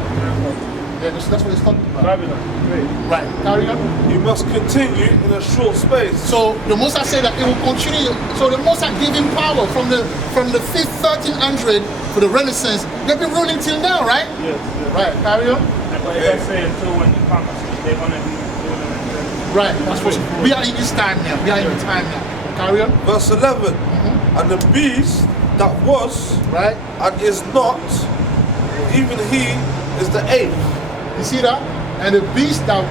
Yeah, that's what it's talking about. Babylon. Right. Carry on. you must continue in a short space. So the Most High said that it will continue. So the Most High gave him power from the 1300 for the Renaissance. They've been ruling till now, right? Yes. Right. Carry on. But if I say until when he comes, they're gonna be ruling until. Right. That's what we are in this time now. We are in the time now. Carry on. Verse 11. And the beast that was Right. and is not, even he is the 8th. You see that? And the beast that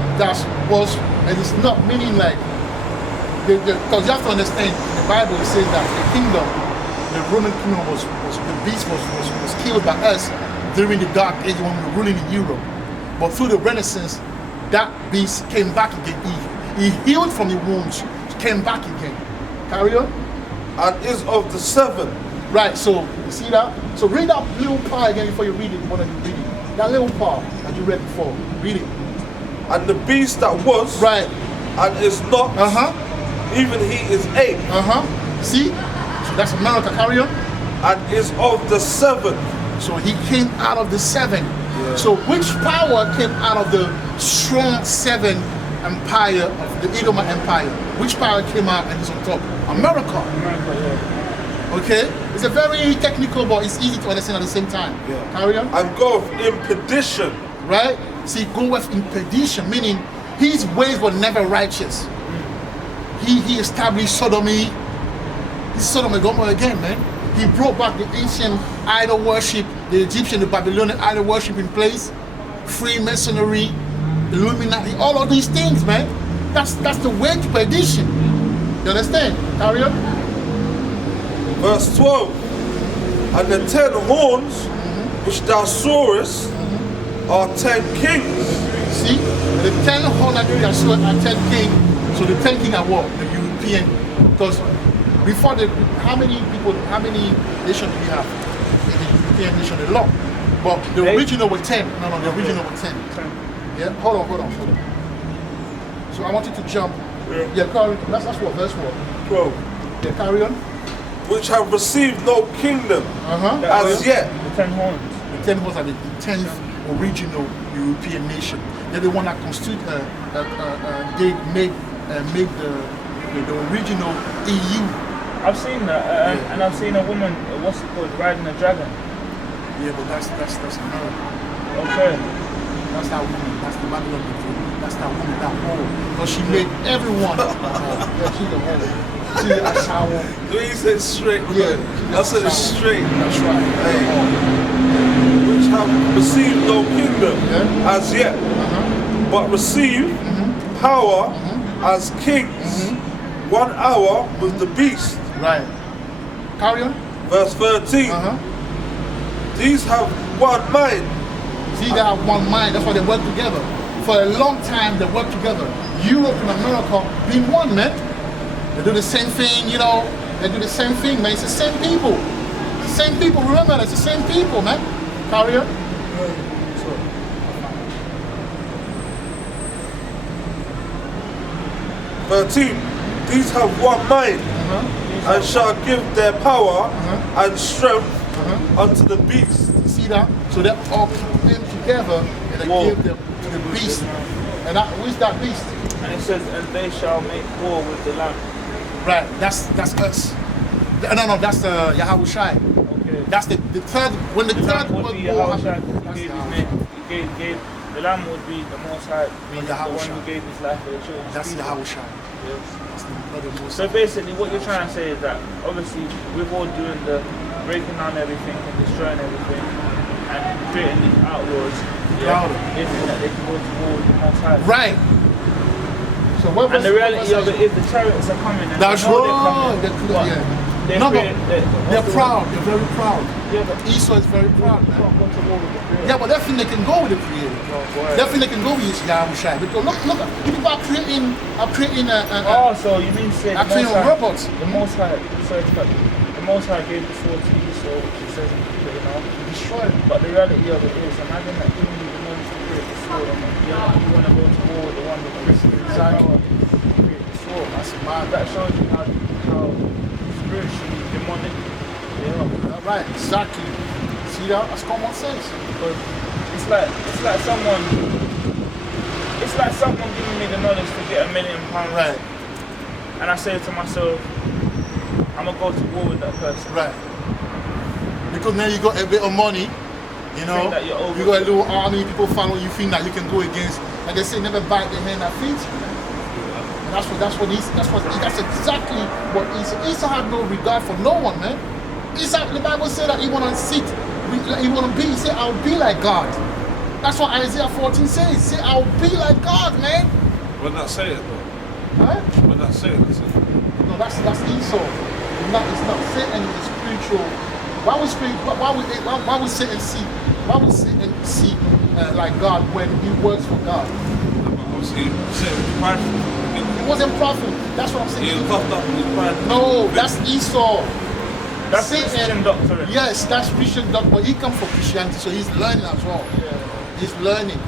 was and is not, meaning like, because you have to understand, in the Bible it says that the kingdom, the Roman kingdom the beast was killed by us during the Dark Age when we were ruling in Europe. But through the Renaissance, that beast came back again. He healed from the wounds, came back again. Carry on. And is of the 7th. Right, so you see that? So read that little part again before you read it, one of you read it. That little part that you read before. Read it. And the beast that was Right. and is not, even he is 8th. See? So that's America, carry on. And is of the 7th. So he came out of the 7. Yeah. So which power came out of the strong 7 empire of the Edomite Empire? Which power came out and is on top? America. Okay? It's a very technical, but it's easy to understand at the same time. Yeah. Carry on. And goeth in perdition. Right? See, goeth in perdition, meaning his ways were never righteous. He established sodomy. He's Sodom and Gomorrah again, man. He brought back the ancient idol worship, the Egyptian, the Babylonian idol worship in place. Freemasonry, Illuminati, all of these things, man. That's the way to perdition. You understand? Carry on. Verse 12. And the 10 horns which thou sawest are 10 kings. See? The 10 horns that you saw are 10 kings. So the 10 kings are what? The European. Because before how many nations do we have? The European nation, a lot. But the original were 10. No, the original were 10. Yeah? Hold on. So I want you to jump. Yeah, carry on. That's what verse what? 12. Yeah, carry on. Which have received no kingdom as yet. The 10 horns. The 10 horns are the 10th original European nation. They're the one that constitute. They made the original EU. I've seen that, and I've seen a woman, what's it called, riding a dragon. Yeah, but that's America. Okay. That's that woman. That's the Babylon. That's that woman. That whole. Because she made everyone. Yeah, she's a whole. She's a shower. You said straight. Yeah. I said it straight. That's right. Hey. Which have received no kingdom as yet, but receive power as kings 1 hour with the beast. Right. Carry on. Verse 13. These have one mind. See, they have one mind. That's why they work together. For a long time, they work together. Europe and America being one, man. They do the same thing, you know. They do the same thing, man. It's the same people. It's the same people. Remember, it's the same people, man. Carry on. 13. These have one mind, and shall give their power and strength unto the beast. You see that? So they all came together and they give them to the beast. And who is that beast? And it says, and they shall make war with the Lamb. Right, that's us. No, that's Yahushai. Okay. That's the third. When the The third lamb would World be War Yahushua, happened, because that's he gave the his name. He gave the lamb would be the Most High, meaning the one Yahushua. who gave his life for the children. That's people. Yahushua. Yes. That's the blood of Moses. So basically, what you're trying to say is that obviously we're all doing the breaking down everything and destroying everything and creating these outlaws. Yeah. They think that they can go to war with the Most High. Right. So what And the reality of it is the chariots are coming. And That's they know right. They're coming. They're proud. They're very proud. Yeah, but Esau is very proud, you man. can't go to war with the Creator. Yeah, but definitely they can go with the Creator. Definitely they can go with Yahushua. Because look, people are creating Oh, so you mean to say are creating robots. The Most High, sorry to cut you. The Most High gave the sword to Esau, which it says in the book, you know. Destroy them. But the reality of it is, imagine that giving you the knowledge to create the sword, and you want to go to war with the one with the crystal power to create the sword. That's mad. That shows you how spiritually demonic they are. Right, exactly. See that? That's common sense. Because it's like someone giving me the knowledge to get £1 million. Right, And I say to myself, I'm gonna go to war with that person. right. Because now you got a bit of money, you know. Think that you're over You got a little army, people follow you, think that you can go against. Like they say, never bite the hand that feeds you. And that's exactly what Esau. Esau had no regard for no one, man. Esau, the Bible said that he wanna sit, he wanna be. He said, "I'll be like God." That's what Isaiah 14 says. He said, "I'll be like God, man." When that say it though. Huh? When that say it, that's it. No, that's Esau. It's not. Satan is a spiritual. Why would Satan see like God when he works for God? Obviously, Satan was prideful. He wasn't prideful. That's what I'm saying. He was puffed up and he was prideful. No, that's Esau. That's Christian doctrine. Yes, that's Christian doctrine. But he comes from Christianity, so he's learning as well. Yeah. He's learning.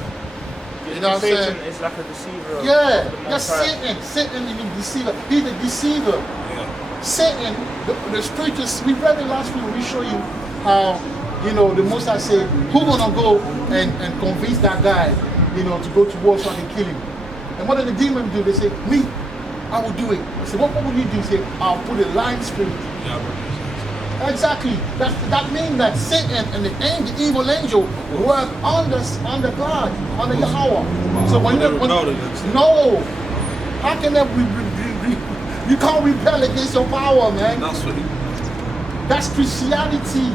You know what I'm Satan saying? is like a deceiver. Yeah, of the that's Most High. Satan is a deceiver. He's a deceiver. Yeah. Satan, the spiritual, we read it last week when we show you how, you know, the Most High said, who gonna go and convince that guy, you know, to go to war so I can kill him? And what did the demon do? They say, me, I will do it. I said, what would you do? He said, I'll put a lying spirit. Yeah, Exactly. That means that Satan and the evil angel work under God, under Yahweh. So when no, how can that you can't rebel against your power, man? That's Christianity.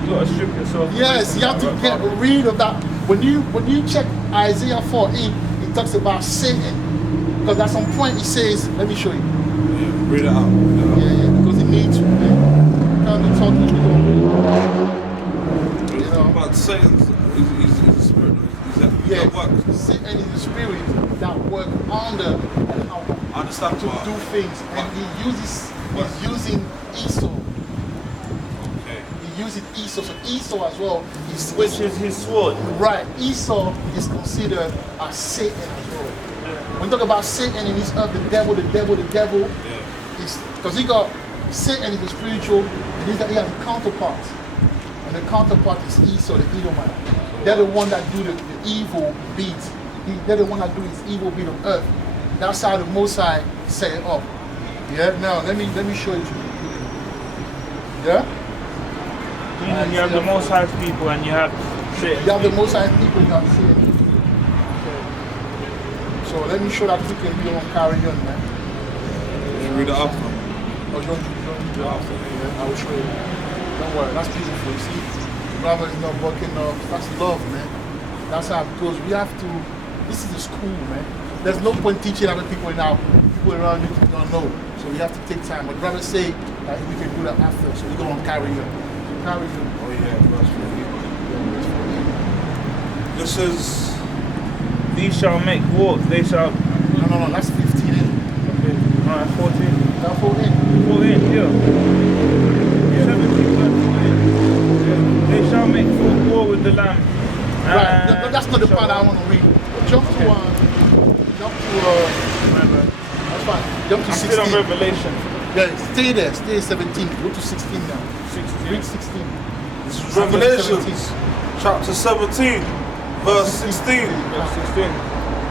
You gotta strip yourself. Yes, you have to get rid of that. When you check Isaiah 14, it talks about Satan. Because at some point it says, let me show you. Yeah, read it out. Yeah, because it needs to. Kind of talking, you know. But Satan, he's a spirit. That works. Satan is a spirit that works under power. I understand to do things, and he's using Esau. Okay. He uses Esau, so Esau as well is Which is his sword. right. Esau is considered as Satan as well. Yeah. When you talk about Satan in this earth, the devil, Yeah. is because he got Satan is a spiritual, and he has a counterpart. And the counterpart is Esau, the Edomite. They're the one that do the evil deeds. They're the one that do his evil deed on earth. That's how the Most High set it up. Yeah, now let me show you. Yeah? You have the Most High people and you have Satan. You have the Most High people that see it. So let me show that quickly and we don't carry on, man. You read it after. Oh, don't do it after. Yeah, I will show you. Don't worry, that's beautiful. See, brother is not working off. That's love, man. That's how it goes. We have to. This is a school, man. There's no point teaching other people now. People around you don't know. So we have to take time. But brother say that we can do that after. So we're going to carry on. Carry on. Oh yeah, verse 14. This is. These shall make war. They shall. No. That's 15. Okay. Alright, 14. That's 14. 14, yeah. 17, 14. Yeah. They shall make war with the Lamb. Right. That's not the part I want to read. Jump to. That's fine. Jump to 16. Still on Revelation. Yeah, stay there. Stay 17. Go to 16 now. 16. Read 16. This is Revelations, chapter 17, verse 16. Verse 16.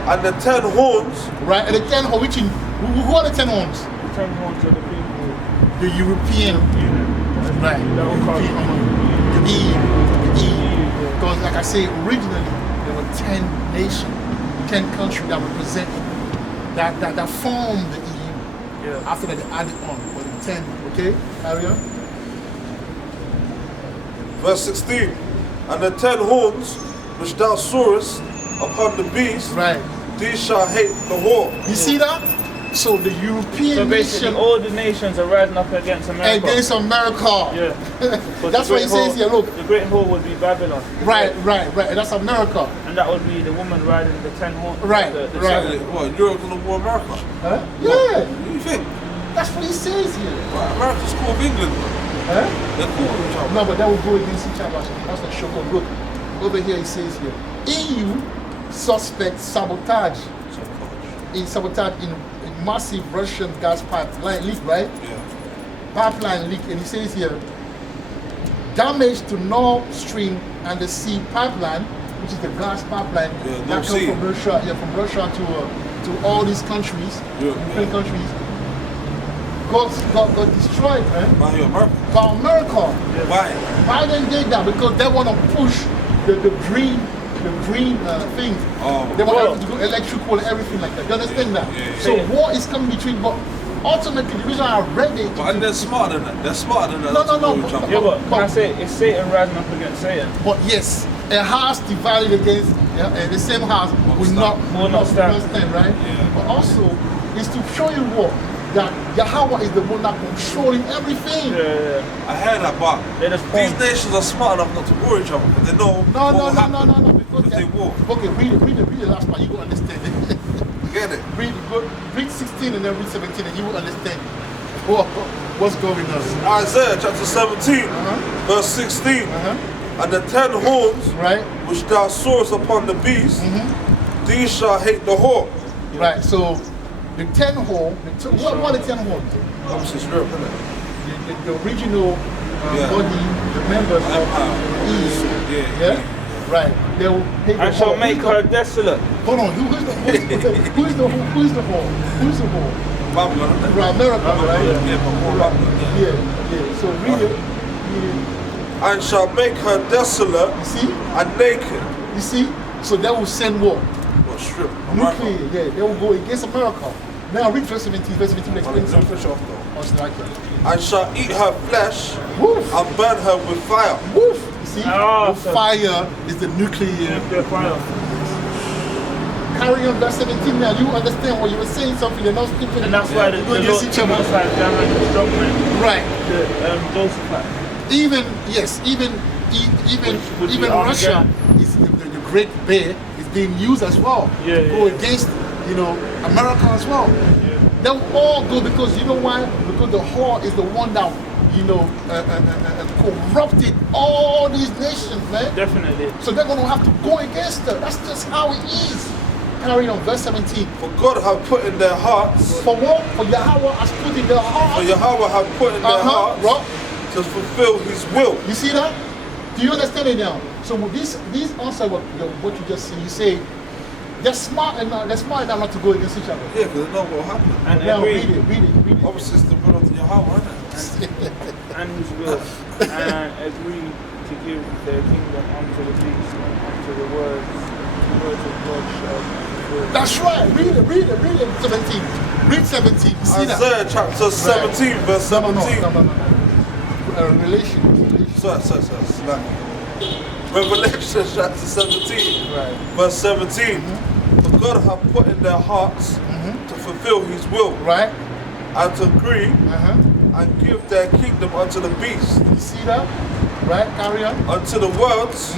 And the 10 horns. Right, and the 10 horns, who are the 10 horns? The 10 horns of the people. The European. Right. That will come. The EU. Because like I say, originally there were 10 nations, 10 countries that represent that formed the EU. Yeah. After that they added on, but the 10, okay? Carry on. Verse 16. And the 10 horns which thou sawest upon the beast, Right. these shall hate the whore. You see that? So the European So basically, nation all the nations are rising up against America. against America. Yeah. But That's the what it great says whore- here, look. The great whore would be Babylon. Right. And that's America. And that would be the woman riding the 10 horns. Right, The right. seven. What, Europe gonna war America? Huh? Yeah. What do you think? That's what he says here. Right, America's called England, man. Huh? They're cool with each other. No, but that will go against each other. That's not sure. Look, over here it says here, EU suspect sabotage in massive Russian gas pipeline leak, right? Yeah. Pipeline leak, and it says here, damage to Nord Stream and the Sea pipeline, which is the gas pipeline Yeah, that North comes Sea. from Russia to all these countries, Yeah, European yeah. countries, got destroyed, man. By America. By America. Why? Biden did that because they want to push the green things. Oh. They want to do electrical and everything like that. You understand that? Yeah. So war is coming between, but ultimately the reason I read it. But they're smarter than that. They're smarter than that. No, no, no, With each but- other. Yeah, but can I say, it's Satan rising up against Satan. But yes, a house divided against the same house will not stand, right? Yeah. But also, it's to show you what that Yahweh is the one that controlling everything. Yeah. I heard that, but They just these form. nations are smart enough not to war each other, but they know what will happen No. if they war. Okay, read the last part. You will understand it. Get it? read 16 and then read 17, and you will understand what's going on. Isaiah chapter 17, verse 16. And the 10 horns Right. which thou sawest upon the beast, these shall hate the whore. Right. So the 10 horn. What are the 10 horns? Obviously, it's Europe, isn't it? The original Yeah. body, the members of Empire. Eve. Yeah. Right. They will hate I the shall whore. make her desolate. Hold on. Who's the whore? Who's the whore? Babylon, isn't it? Right, America, right? Yeah, but more Babylon, yeah. Yeah. So read it. And shall make her desolate You see? and naked. You see? So they will send what? What strip? America. Nuclear. Yeah. They will go against America. Now read verse 17. Verse 17 will explain Don't something. push off though. Oh, it's like that. And shall eat her flesh Woof. and burn her with fire. Woof. You see? Ah, the so- fire is the nuclear. Nuclear fire. Carry on verse 17 now. You understand what you were saying something. They're not stupid. And that's why the Go against each other. Most High gathered the strong men, Right. the Joseph. Even would be Russia Armageddon. is the Great Bear is being used as well. Yeah, to go yeah. against America as well. They'll all go because you know why? Because the whore is the one that corrupted all these nations, man. Definitely. So they're going to have to go against her. That's just how it is. Carry on, verse 17. For God have put in their hearts, For what? For Yahweh has put in their for heart. Yahweh have put in their hearts Right. to fulfill His will. You see that? Do you understand it now? So with these answer what you just said, you say they're smart enough not to go against each other. Yeah, because they know what will happen. And Now agree. read it. Obviously, it's the will of Yahweh, isn't it? And his will, and agree to give their kingdom unto the beast and unto the words of God shall be fulfilled. That's right. Read it. 17. Read 17. You see that? Isaiah chapter 17, verse 17. No. Relation. Sorry. Revelation chapter 17, Right. verse 17. For God hath put in their hearts to fulfill His will, Right? and to agree Uh-huh. and give their kingdom unto the beast, You see that? Right? Carry on. unto the words,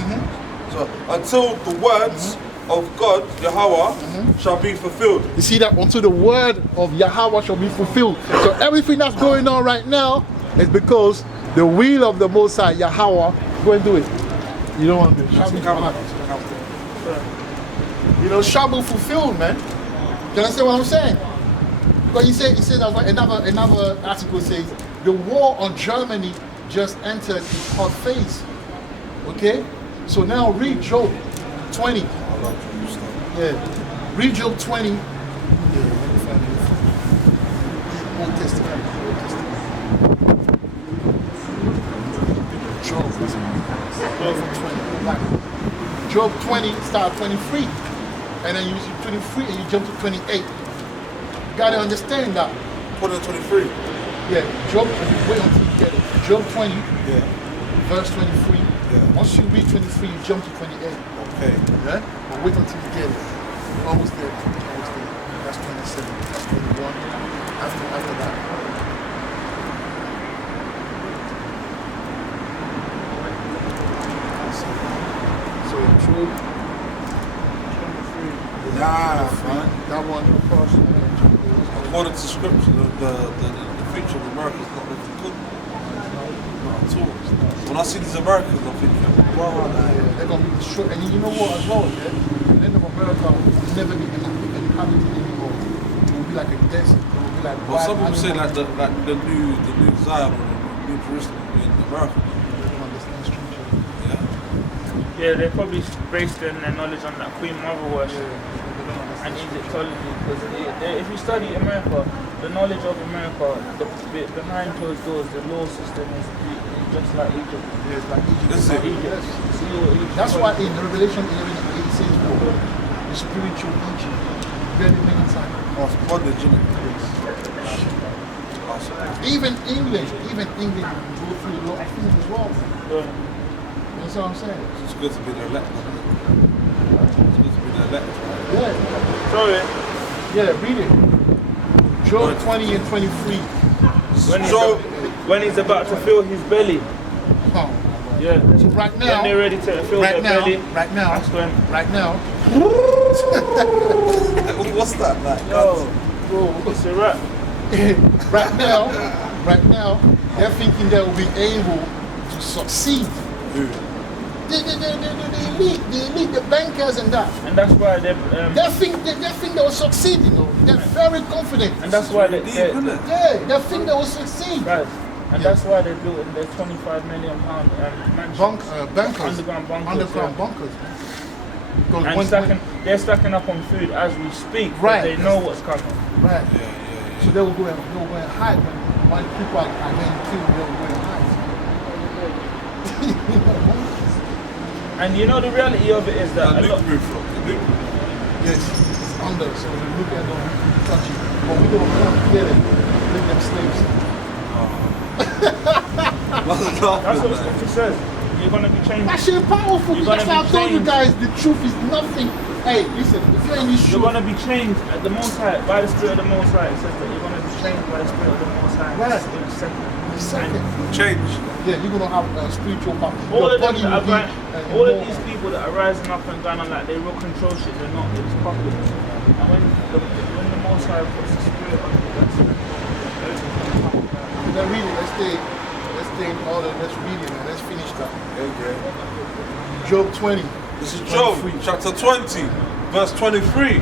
so until the words of God, Yahweh, shall be fulfilled. You see that? Until the word of Yahweh shall be fulfilled. So everything that's going on right now is because the will of the Most High, Yahweh, go and do it. You don't want to do it. Shabu fulfilled, man. You understand what I'm saying? Because he said that's why another article says the war on Germany just entered its hot phase. Okay? So now read Job 20. Yeah. Read Job 20. Yeah, let me find it. Old Testament. Job. Job 20. Like, Job 20 start 23. And then you see 23 and you jump to 28. You gotta understand that. Put it 23. Yeah, Job, wait until you get it. Job 20, Yeah. verse 23. Yeah. Once you read 23, you jump to 28. Okay. Yeah? But wait until you get it. You're almost there. Almost there. That's 27. That's 21. After that. So Job 23. Nah, man. That one, of course. According to scripture, the future of America is not looking good. Not at all. When I see these Americans, I'm thinking, wow, They're going to be destroyed. And you know what as well, yeah? The end of America will never be inhabited anymore. It will be like a desert. It will be like well, some people say like the new Zion or the new Jerusalem will be in America. They don't understand scripture. Yeah. Yeah, they probably based their knowledge on that Queen Mother worship They don't and understand Egyptology. Because if you study America, the knowledge of America, behind closed doors, the law system is just like Egypt. Yeah, it's like Egypt. Is it? Yes. See what Egypt That's was. why in Revelation 11 it says the spiritual Egypt very many times. Oh, it's bondage, isn't it? Even England go through a lot of things as well. You know what I'm saying? It's good to be the elect. It's good to be the elect. Yeah. Sorry. Yeah, read it. Job 20 and 23. When he's about to fill his belly. Oh. Yeah. So right now, When they're ready to fill their belly. right now, That's when. What's that like? Yo, bro, it's a wrap. right now, they're thinking they will be able to succeed. Who? The elite, the bankers and that. And that's why They think they will succeed, you know. They're very confident. and that's why they Yeah, they think they will succeed. guys, and that's why they built in their £25 million mansion. Bankers. Underground bunkers. Underground yeah. bunkers. Because And they're stacking up on food as we speak. 'Cause Right. They know what's coming. right. So they will go and hide when people are getting killed. They will go and hide. And you know the reality of it is that a lot. Yes, it's under. So they look at them, touch it. But we don't want to get it. Make them slaves. That's what scripture says. You're gonna be changed. That shit powerful. You're That's gonna why I be told you changed. guys the truth is nothing. Hey, listen, if you're in this You're shoe, gonna be changed at the Most High by the Spirit of the Most High. It says that you're gonna be changed by the Spirit of the Most High Right. in a second. a second. Change. Yeah, you're gonna have a spiritual power. All Your of them body that will are be, all of more- these people that are rising up and going on like they will control shit, they're not. It's puppets. And when the Most High puts the Spirit on you, that's when everything's gonna come down. Let's read it. Let's stay in order. Let's read it, man. Let's finish that. Okay. Job 20. This is Job, 23. chapter 20, verse 23.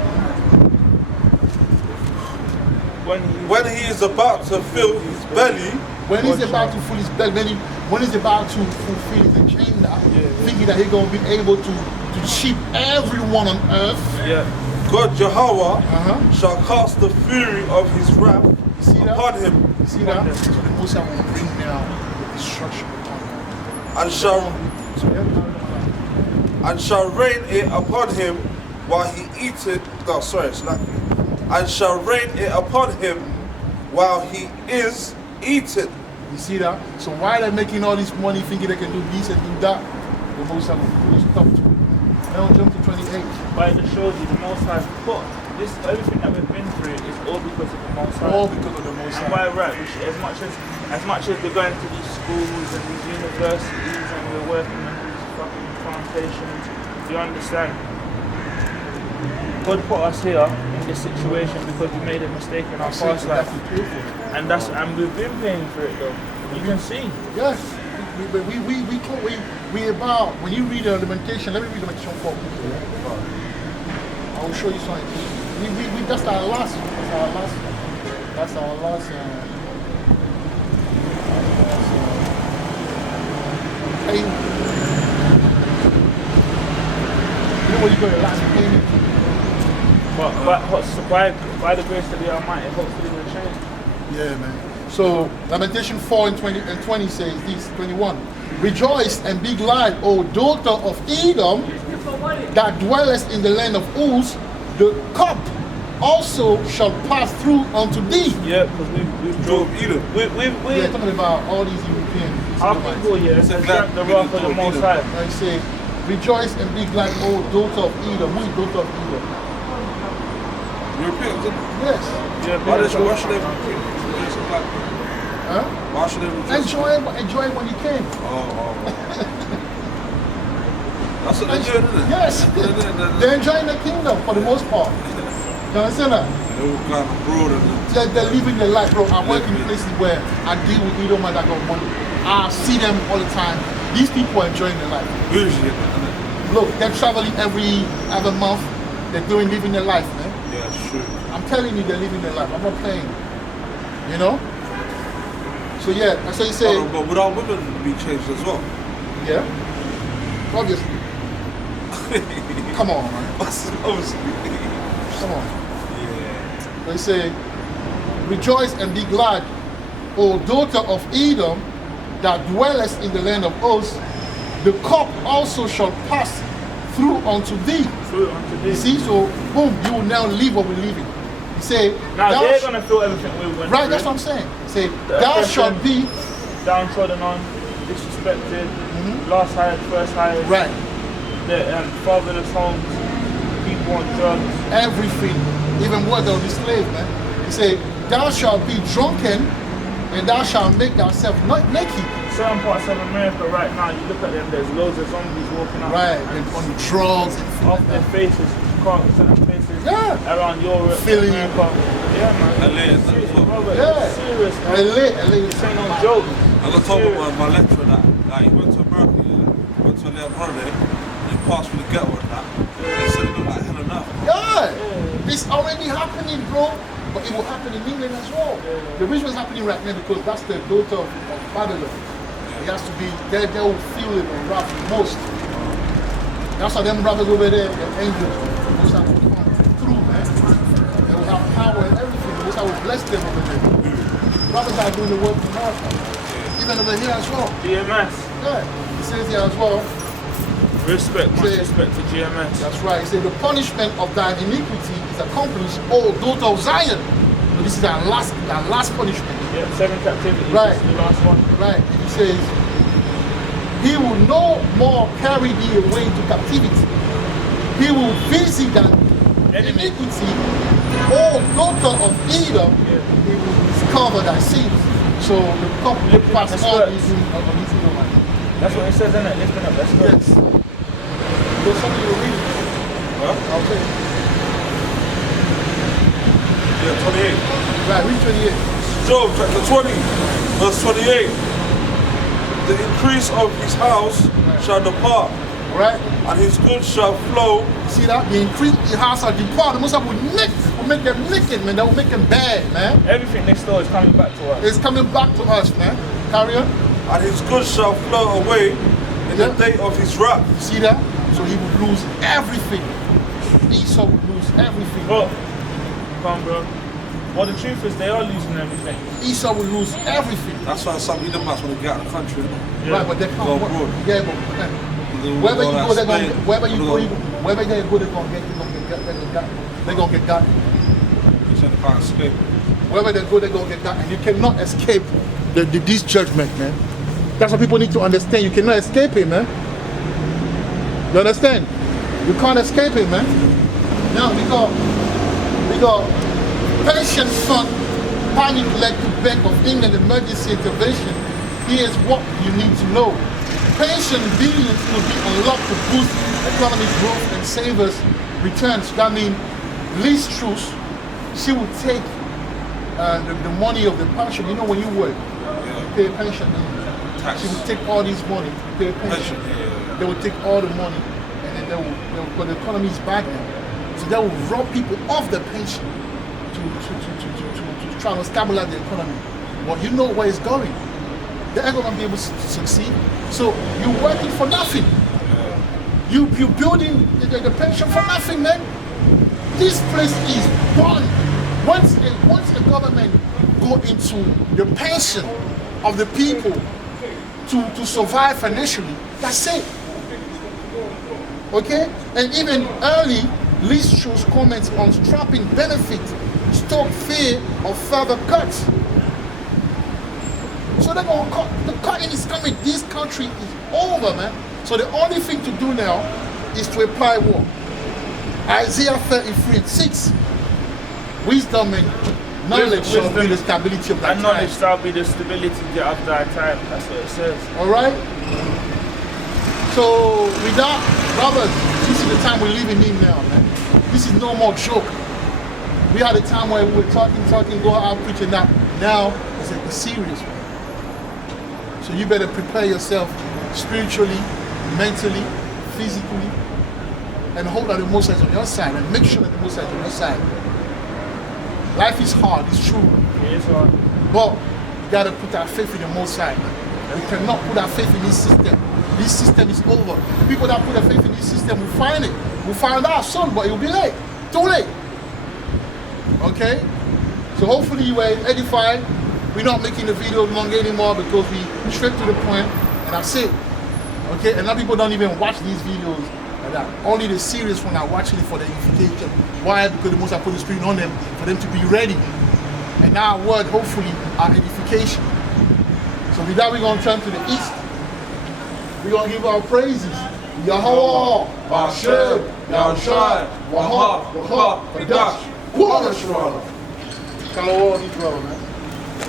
When he is about to fill his belly, When he's about to fill his belly, when he's about to fulfill his agenda, thinking that he's gonna be able to cheat everyone on earth. Yeah. God Jehovah Uh-huh. shall cast the fury of his wrath See that? upon him, You see that? So the Most High will bring down the destruction upon him. and shall So yeah, and shall rain it upon him while he eateth. No, sorry, it's not. And shall rain it upon him while he is eaten. you see that? So why they're making all this money thinking they can do this and do that? The Most High will put a stop to it. Now jump to 28. But it shows you the Most High put this, everything that we've been through is all because of the Most High. All because of the Most And High. by right, as much as we're going to these schools and these universities and we're working on these fucking plantations, you understand? God put us here in this situation because we made a mistake in our past life. And we've been paying for it though. You can see. Yes. We about, when you read the Lamentation, let me read the Lamentation 4. I will show you something. That's our last payment. You know what you got your last payment? But by the grace of the Almighty, hopefully we'll change. Yeah, man. So Lamentation 4 and 20 says this, 21. Rejoice and be glad, O daughter of Edom, that dwellest in the land of Uz. The cup also shall pass through unto thee. Yeah, because we've drove Edom. We're talking about all these Europeans. our people, yeah, It's a they glad drank the we wrath didn't of the drove Most Edom. High. I say, rejoice and be glad, O daughter of Edom. Who is daughter of Edom? Europeans, isn't it? Yes. Yeah, Why because should they Huh? Why should they rejoice? Enjoy when you came. Oh. That's what they're doing, isn't it? Yes. They're enjoying the kingdom for the most part. You understand that? They're all going abroad and They're living their life, bro. I work in places where I deal with Edomites that got money. I see them all the time. These people are enjoying their life. bougie, isn't it? Look, they're traveling every other month. They're living their life, man. Yeah, sure. I'm telling you, they're living their life. I'm not playing. You know? So yeah, that's what you say. But would our women be changed as well? Yeah. Obviously. Come on, man. Obviously. Come on. Yeah. They say, rejoice and be glad, O daughter of Edom, that dwellest in the land of Uz. The cup also shall pass through unto thee. through unto You thee. see, so boom, you will now live what we're living. You say, Now thou they're sh- gonna feel everything we went right, through. that's what I'm saying. Say, The thou oppression, shalt be, downtrodden on, disrespected, last hired, first hired, right, the fatherless homes, people on drugs. everything, even more than the slave, man. You say, thou shalt be drunken, and thou shalt make thyself not naked. Certain parts of America right now, you look at them, there's loads of zombies walking out. Right, and on the drugs and Off their faces, you can't certain places Yeah. around Europe, Philly. America. Yeah, man. LA and that as well. Brother, Yeah. it's serious, man. LA. This ain't no joke. I got told by my lecturer that he went to America, went to a little holiday, and he passed through the ghetto and that. He said it looked like hell enough. Yeah, it's already happening, bro. But it will happen in England as well. The reason it's happening right now because that's the daughter of Babylon. It has to be, they will feel it on wrath most. That's why them brothers over there, the angels, most have will come through, man. They will have power and everything. Most will bless them over there. Brothers are doing the work in America. Even over here as well. GMS. Yeah, it says here as well. Respect, much Say- respect to GMS. That's right. It says the punishment of thine iniquity is accomplished, O daughter of Zion. So this is our last punishment. Yeah, 7 captivity. Right. This is the last one. Right. And he says, he will no more carry thee away into captivity. He will visit thine iniquity, O daughter of Edom. He will discover thy sins. So the cup will Lifting up pass the all skirts. these things of these Edomites. That's what it says, isn't it? Lifting up, that's good. Yes. There's something you read. Huh? I'll say. Yeah, 28. Right, read 28. Job chapter 20, verse 28. The increase of his house shall depart, Right? and his goods shall flow. See that? The increase in house are depart. The Most High will make them naked, man. That will make them bad, man. Everything next door is coming back to us. It's coming back to us, man. Carry on. And his goods shall flow away in the day of his wrath. See that? So he would lose everything. Esau would lose everything. But, come on, bro. Well, the truth is they are losing everything. Esau will lose everything. That's why some Edomites want to get out of the country. Yeah. Right, but they can't. Go abroad. Yeah, but wherever you go, they're gonna. Wherever you go, wherever they go, they're gonna get. They're gonna get got. You said they can't escape. Wherever they go, they're gonna get got, and you cannot escape this judgment, man. That's what people need to understand. You cannot escape it, man. You understand? You can't escape it, man. Now we got pension fund panic led to Bank of England emergency intervention. Here's what you need to know. Pension billions will be unlocked to boost economic growth and savers' returns. That means Liz Truss, she will take the money of the pension. You know when you work, you pay a pension. Tax. She will take all this money, pay a pension. They will take all the money, and then they will, but the economy is bad now. So they will rob people off the pension to try to stabilize the economy. Well, you know where it's going. They're not going to be able to succeed. So you're working for nothing. You're building the pension for nothing, man. This place is gone. Once the government go into the pension of the people, to survive financially. That's it. Okay? And even early, list shows comments on strapping benefit, stoke fear of further cuts. So they're going to cut. The cutting is coming. This country is over, man. So the only thing to do now is to apply what? Isaiah 33:6. Wisdom and knowledge shall be the stability of thy time. And knowledge shall be the stability of thy time. That's what it says. Alright? So with that, brothers, this is the time we're living in now, man. This is no more joke. We had a time where we were talking, go out preaching that. Now it's a serious one. So you better prepare yourself spiritually, mentally, physically, and hope that the Most High is on your side, and make sure that the Most High is on your side. Life is hard, it's true. It is hard. But you gotta put our faith in the Most High. We cannot put our faith in this system. This system is over. People that put their faith in this system will find it. We'll find out soon, but it will be late. Too late. Okay? So hopefully you were edified. We're not making the video longer anymore because we straight to the point, and that's it. Okay? And now people don't even watch these videos like that. Only the serious ones are watching it for the edification. Why? Because the Most High put the Spirit on them for them to be ready. And our word, hopefully, our edification. So with that, we're going to turn to the east. We're going to give our praises. Yahweh, Hashem, Yahushai, Wahab, Wahab, Hadash, Wahashwara. Shalom, Israel, man.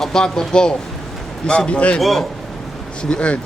Abad Babal. You see the end, man. See the end.